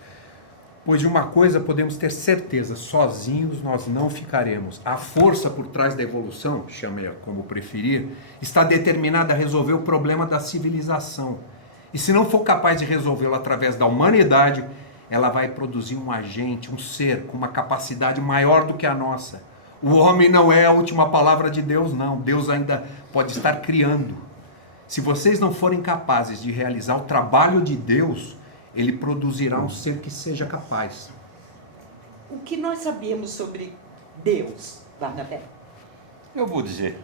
Pois de uma coisa podemos ter certeza, sozinhos nós não ficaremos. A força por trás da evolução, chame-a como preferir, está determinada a resolver o problema da civilização. E se não for capaz de resolvê-lo através da humanidade, ela vai produzir um agente, um ser com uma capacidade maior do que a nossa. O homem não é a última palavra de Deus, não. Deus ainda pode estar criando. Se vocês não forem capazes de realizar o trabalho de Deus, ele produzirá um ser que seja capaz. O que nós sabemos sobre Deus, Barnabé? Eu vou dizer.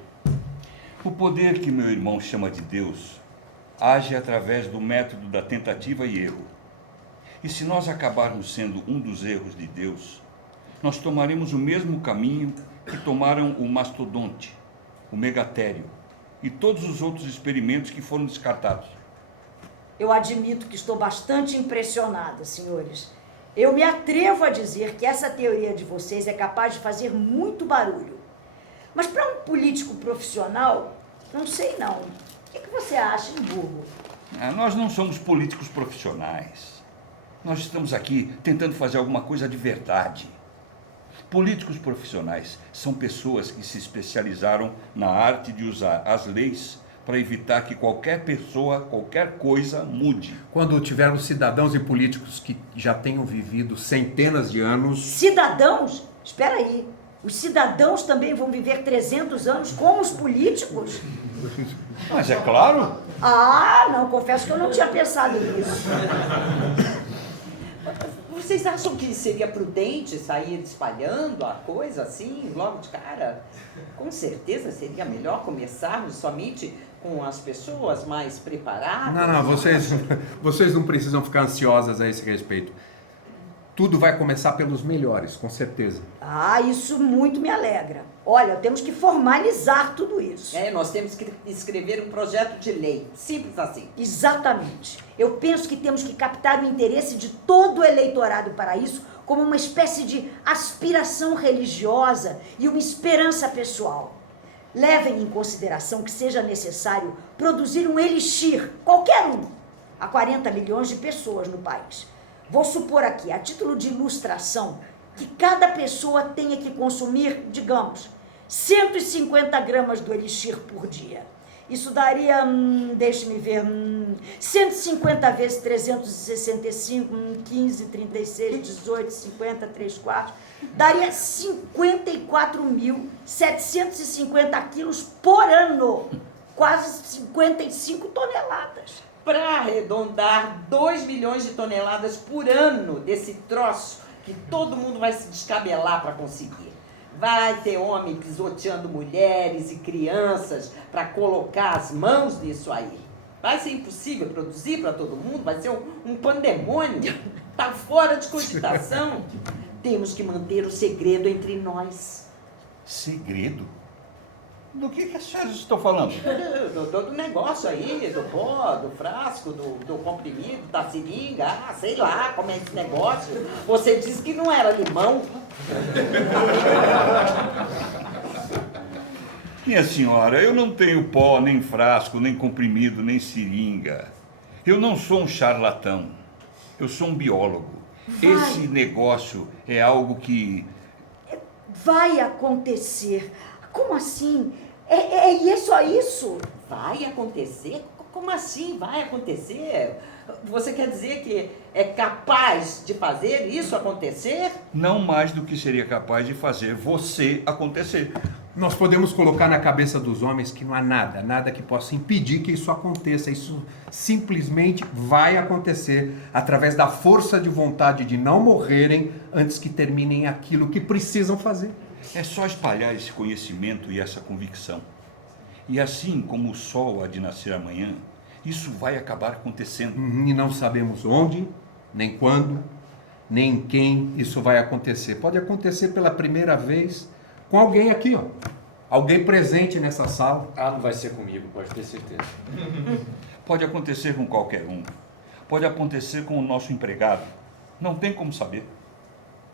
O poder que meu irmão chama de Deus age através do método da tentativa e erro. E se nós acabarmos sendo um dos erros de Deus, nós tomaremos o mesmo caminho que tomaram o mastodonte, o megatério e todos os outros experimentos que foram descartados. Eu admito que estou bastante impressionada, senhores. Eu me atrevo a dizer que essa teoria de vocês é capaz de fazer muito barulho. Mas para um político profissional, não sei não. O que você acha, Burgo? Nós não somos políticos profissionais. Nós estamos aqui tentando fazer alguma coisa de verdade. Políticos profissionais são pessoas que se especializaram na arte de usar as leis para evitar que qualquer pessoa, qualquer coisa mude. Quando tivermos cidadãos e políticos que já tenham vivido centenas de anos... Cidadãos? Espera aí. Os cidadãos também vão viver 300 anos como os políticos? Mas é claro. Ah, não, confesso que eu não tinha pensado nisso. Vocês acham que seria prudente sair espalhando a coisa assim, logo de cara? Com certeza seria melhor começarmos somente com as pessoas mais preparadas. Não, vocês não precisam ficar ansiosas a esse respeito. Tudo vai começar pelos melhores, com certeza. Ah, isso muito me alegra. Olha, temos que formalizar tudo isso. Nós temos que escrever um projeto de lei, simples assim. Exatamente. Eu penso que temos que captar o interesse de todo o eleitorado para isso, como uma espécie de aspiração religiosa e uma esperança pessoal. Levem em consideração que seja necessário produzir um elixir, qualquer um, a 40 milhões de pessoas no país. Vou supor aqui, a título de ilustração, que cada pessoa tenha que consumir, digamos, 150 gramas do elixir por dia. Isso daria, deixe-me ver, 150 vezes 365, 15, 36, 18, 50, 3 quartos, daria 54.750 quilos por ano, quase 55 toneladas. Para arredondar 2 milhões de toneladas por ano desse troço que todo mundo vai se descabelar para conseguir. Vai ter homem pisoteando mulheres e crianças para colocar as mãos nisso aí. Vai ser impossível produzir para todo mundo, vai ser um pandemônio. Tá fora de cogitação. Temos que manter o segredo entre nós. Segredo? Do que as senhoras estão falando? Do negócio aí, do pó, do frasco, do comprimido, da seringa, sei lá como é esse negócio. Você disse que não era limão. Minha senhora, eu não tenho pó, nem frasco, nem comprimido, nem seringa. Eu não sou um charlatão. Eu sou um biólogo. Esse negócio é algo que... Vai acontecer. Como assim? É só isso? Vai acontecer? Como assim vai acontecer? Você quer dizer que é capaz de fazer isso acontecer? Não mais do que seria capaz de fazer você acontecer. Nós podemos colocar na cabeça dos homens que não há nada que possa impedir que isso aconteça. Isso simplesmente vai acontecer através da força de vontade de não morrerem antes que terminem aquilo que precisam fazer. É só espalhar esse conhecimento e essa convicção. E assim como o sol há de nascer amanhã, isso vai acabar acontecendo. E não sabemos onde, nem quando, nem em quem isso vai acontecer. Pode acontecer pela primeira vez com alguém aqui, ó. Alguém presente nessa sala. Ah, não vai ser comigo, pode ter certeza. Pode acontecer com qualquer um. Pode acontecer com o nosso empregado. Não tem como saber.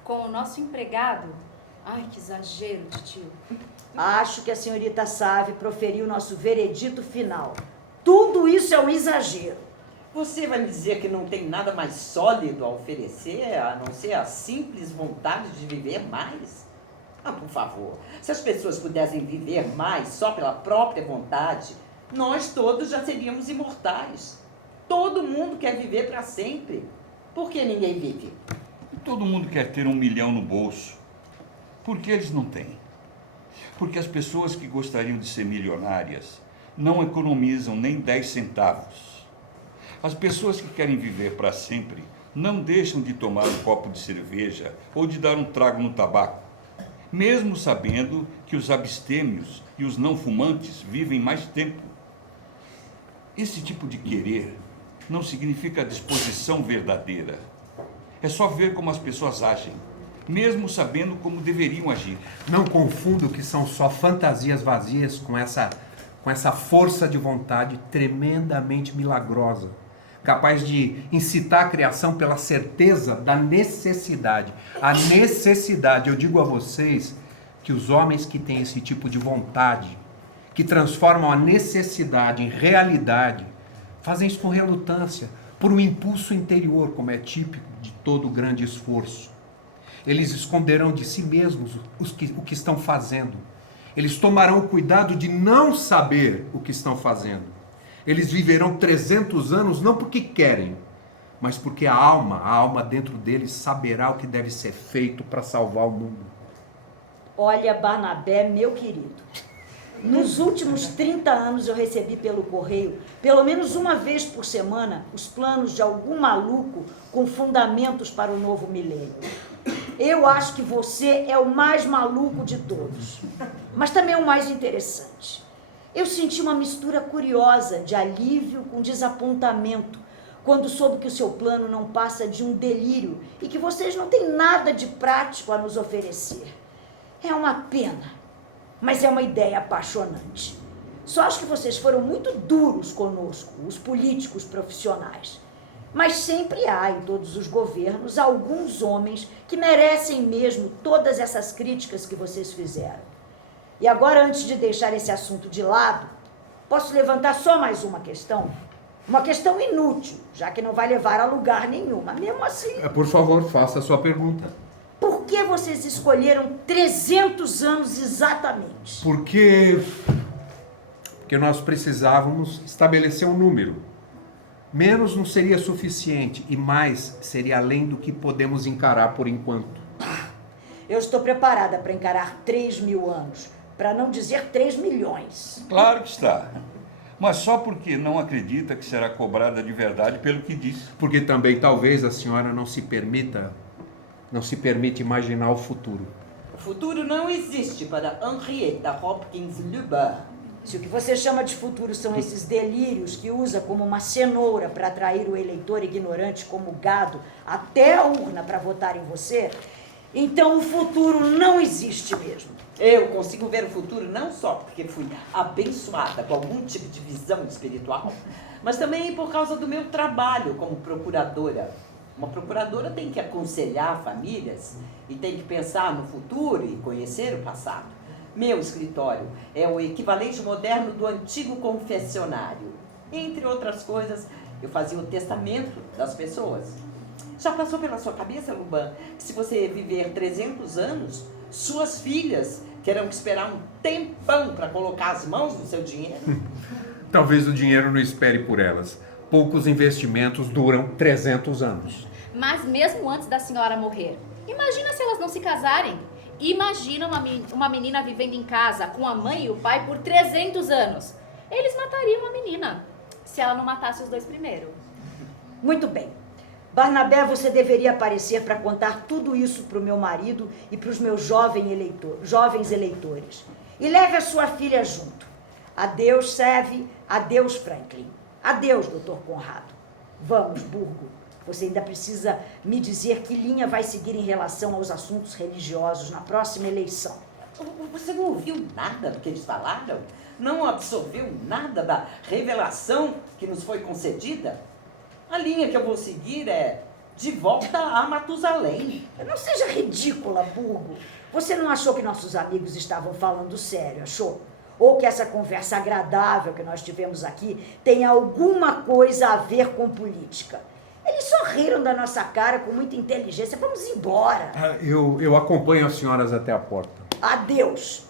Com o nosso empregado? Ai, que exagero, tio. Acho que a senhorita Save proferiu o nosso veredito final. Tudo isso é um exagero. Você vai me dizer que não tem nada mais sólido a oferecer, a não ser a simples vontade de viver mais? Ah, por favor, se as pessoas pudessem viver mais só pela própria vontade, nós todos já seríamos imortais. Todo mundo quer viver para sempre. Por que ninguém vive? Todo mundo quer ter 1 milhão no bolso. Por que eles não têm? Porque as pessoas que gostariam de ser milionárias não economizam nem 10 centavos. As pessoas que querem viver para sempre não deixam de tomar um copo de cerveja ou de dar um trago no tabaco, mesmo sabendo que os abstêmios e os não fumantes vivem mais tempo. Esse tipo de querer não significa disposição verdadeira. É só ver como as pessoas agem, mesmo sabendo como deveriam agir. Não confundo que são só fantasias vazias com essa força de vontade tremendamente milagrosa, capaz de incitar a criação pela certeza da necessidade. A necessidade, eu digo a vocês, que os homens que têm esse tipo de vontade, que transformam a necessidade em realidade, fazem isso com relutância, por um impulso interior, como é típico de todo grande esforço. Eles esconderão de si mesmos o que estão fazendo. Eles tomarão cuidado de não saber o que estão fazendo. Eles viverão 300 anos não porque querem, mas porque a alma dentro deles saberá o que deve ser feito para salvar o mundo. Olha, Barnabé, meu querido, nos últimos 30 anos eu recebi pelo correio, pelo menos uma vez por semana, os planos de algum maluco com fundamentos para o novo milênio. Eu acho que você é o mais maluco de todos, mas também o mais interessante. Eu senti uma mistura curiosa de alívio com desapontamento quando soube que o seu plano não passa de um delírio e que vocês não têm nada de prático a nos oferecer. É uma pena, mas é uma ideia apaixonante. Só acho que vocês foram muito duros conosco, os políticos profissionais. Mas sempre há em todos os governos alguns homens que merecem mesmo todas essas críticas que vocês fizeram. E agora, antes de deixar esse assunto de lado, posso levantar só mais uma questão? Uma questão inútil, já que não vai levar a lugar nenhum, mas mesmo assim... Por favor, faça a sua pergunta. Por que vocês escolheram 300 anos exatamente? Porque nós precisávamos estabelecer um número. Menos não seria suficiente e mais seria além do que podemos encarar por enquanto. Eu estou preparada para encarar 3.000 anos, para não dizer 3 milhões. Claro que está. Mas só porque não acredita que será cobrada de verdade pelo que disse. Porque também talvez a senhora não se permite imaginar o futuro. O futuro não existe para Henrietta Hopkins Lubin. Se o que você chama de futuro são esses delírios que usa como uma cenoura para atrair o eleitor ignorante como gado até a urna para votar em você, então o futuro não existe mesmo. Eu consigo ver o futuro não só porque fui abençoada com algum tipo de visão espiritual, mas também por causa do meu trabalho como procuradora. Uma procuradora tem que aconselhar famílias e tem que pensar no futuro e conhecer o passado. Meu escritório é o equivalente moderno do antigo confessionário. Entre outras coisas, eu fazia o testamento das pessoas. Já passou pela sua cabeça, Lubin, que se você viver 300 anos, suas filhas terão que esperar um tempão para colocar as mãos no seu dinheiro? Talvez o dinheiro não espere por elas. Poucos investimentos duram 300 anos. Mas mesmo antes da senhora morrer, imagina se elas não se casarem. Imagina uma menina vivendo em casa com a mãe e o pai por 300 anos. Eles matariam a menina, se ela não matasse os dois primeiro. Muito bem. Barnabé, você deveria aparecer para contar tudo isso para o meu marido e para os meus jovens eleitores. E leve a sua filha junto. Adeus, Seve. Adeus, Franklin. Adeus, Dr. Conrado. Vamos, Burgo. Você ainda precisa me dizer que linha vai seguir em relação aos assuntos religiosos na próxima eleição. Você não ouviu nada do que eles falaram? Não absorveu nada da revelação que nos foi concedida? A linha que eu vou seguir é de volta a Matusalém. Não seja ridícula, Burgo. Você não achou que nossos amigos estavam falando sério, achou? Ou que essa conversa agradável que nós tivemos aqui tem alguma coisa a ver com política? Eles sorriram da nossa cara com muita inteligência. Vamos embora. Eu acompanho as senhoras até a porta. Adeus.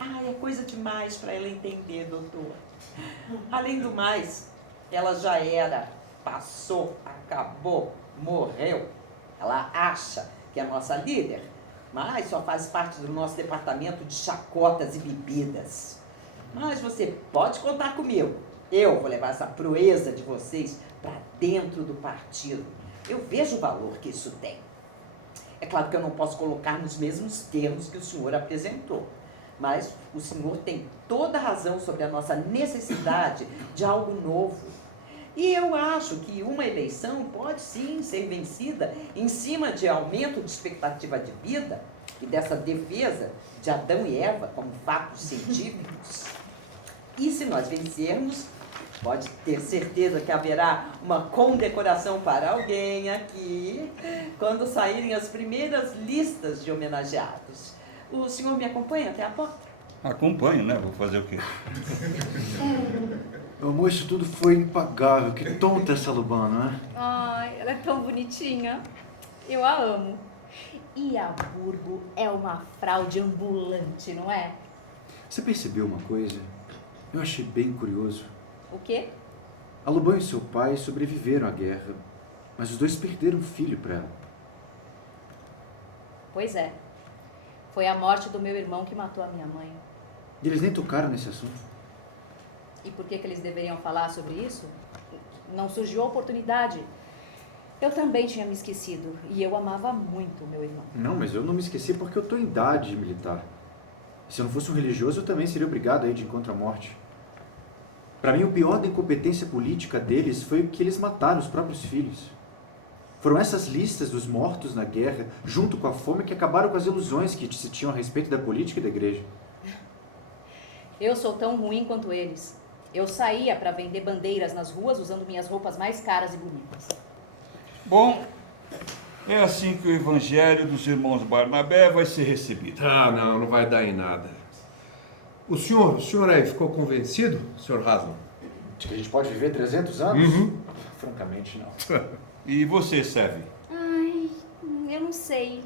É coisa demais para ela entender, doutor. Além do mais, ela já era, passou, acabou, morreu. Ela acha que é a nossa líder, mas só faz parte do nosso departamento de chacotas e bebidas. Mas você pode contar comigo. Eu vou levar essa proeza de vocês para dentro do partido. Eu vejo o valor que isso tem. É claro que eu não posso colocar nos mesmos termos que o senhor apresentou, mas o senhor tem toda a razão sobre a nossa necessidade de algo novo. E eu acho que uma eleição pode sim ser vencida em cima de aumento de expectativa de vida e dessa defesa de Adão e Eva como fatos científicos. E se nós vencermos, pode ter certeza que haverá uma condecoração para alguém aqui quando saírem as primeiras listas de homenageados. O senhor me acompanha até a porta? Acompanho, né? Vou fazer o quê? Meu amor, isso tudo foi impagável. Que tonta essa Lubin, não é? Ai, ela é tão bonitinha. Eu a amo. E a Burgo é uma fraude ambulante, não é? Você percebeu uma coisa? Eu achei bem curioso. O quê? A Lobão e seu pai sobreviveram à guerra, mas os dois perderam um filho para ela. Pois é. Foi a morte do meu irmão que matou a minha mãe. E eles nem tocaram nesse assunto. E por que eles deveriam falar sobre isso? Não surgiu a oportunidade. Eu também tinha me esquecido. E eu amava muito o meu irmão. Não, mas eu não me esqueci porque eu estou em idade militar. Se eu não fosse um religioso, eu também seria obrigado a ir de encontro à morte. Para mim, o pior da incompetência política deles foi que eles mataram os próprios filhos. Foram essas listas dos mortos na guerra, junto com a fome, que acabaram com as ilusões que se tinham a respeito da política e da igreja. Eu sou tão ruim quanto eles. Eu saía para vender bandeiras nas ruas usando minhas roupas mais caras e bonitas. Bom, é assim que o evangelho dos irmãos Barnabé vai ser recebido. Ah, não vai dar em nada. O senhor aí ficou convencido, Sr. Haslam? De que a gente pode viver 300 anos? Francamente, não. E você, Seve? Ai, eu não sei.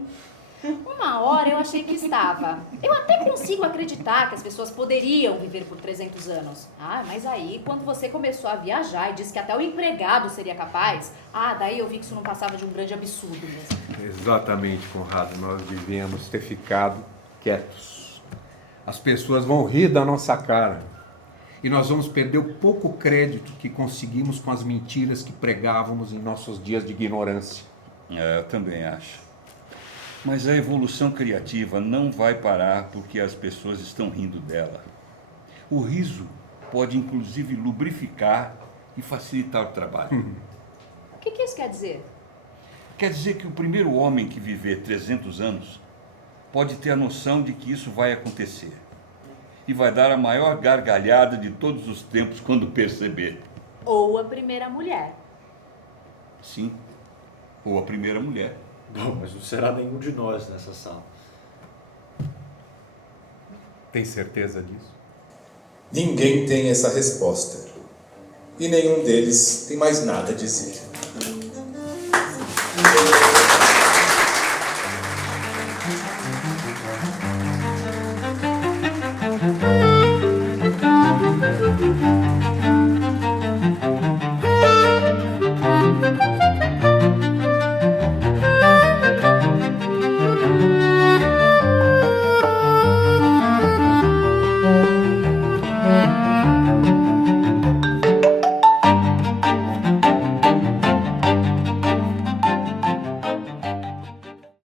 Uma hora eu achei que estava. Eu até consigo acreditar que as pessoas poderiam viver por 300 anos. Ah, mas aí, quando você começou a viajar e disse que até o empregado seria capaz, daí eu vi que isso não passava de um grande absurdo mesmo. Exatamente, Conrado. Nós devíamos ter ficado quietos. As pessoas vão rir da nossa cara. E nós vamos perder o pouco crédito que conseguimos com as mentiras que pregávamos em nossos dias de ignorância. Eu também acho. Mas a evolução criativa não vai parar porque as pessoas estão rindo dela. O riso pode, inclusive, lubrificar e facilitar o trabalho. O que isso quer dizer? Quer dizer que o primeiro homem que viver 300 anos pode ter a noção de que isso vai acontecer. E vai dar a maior gargalhada de todos os tempos quando perceber. Ou a primeira mulher. Sim, ou a primeira mulher. Bom, mas não será nenhum de nós nessa sala. Tem certeza disso? Ninguém tem essa resposta. E nenhum deles tem mais nada a dizer.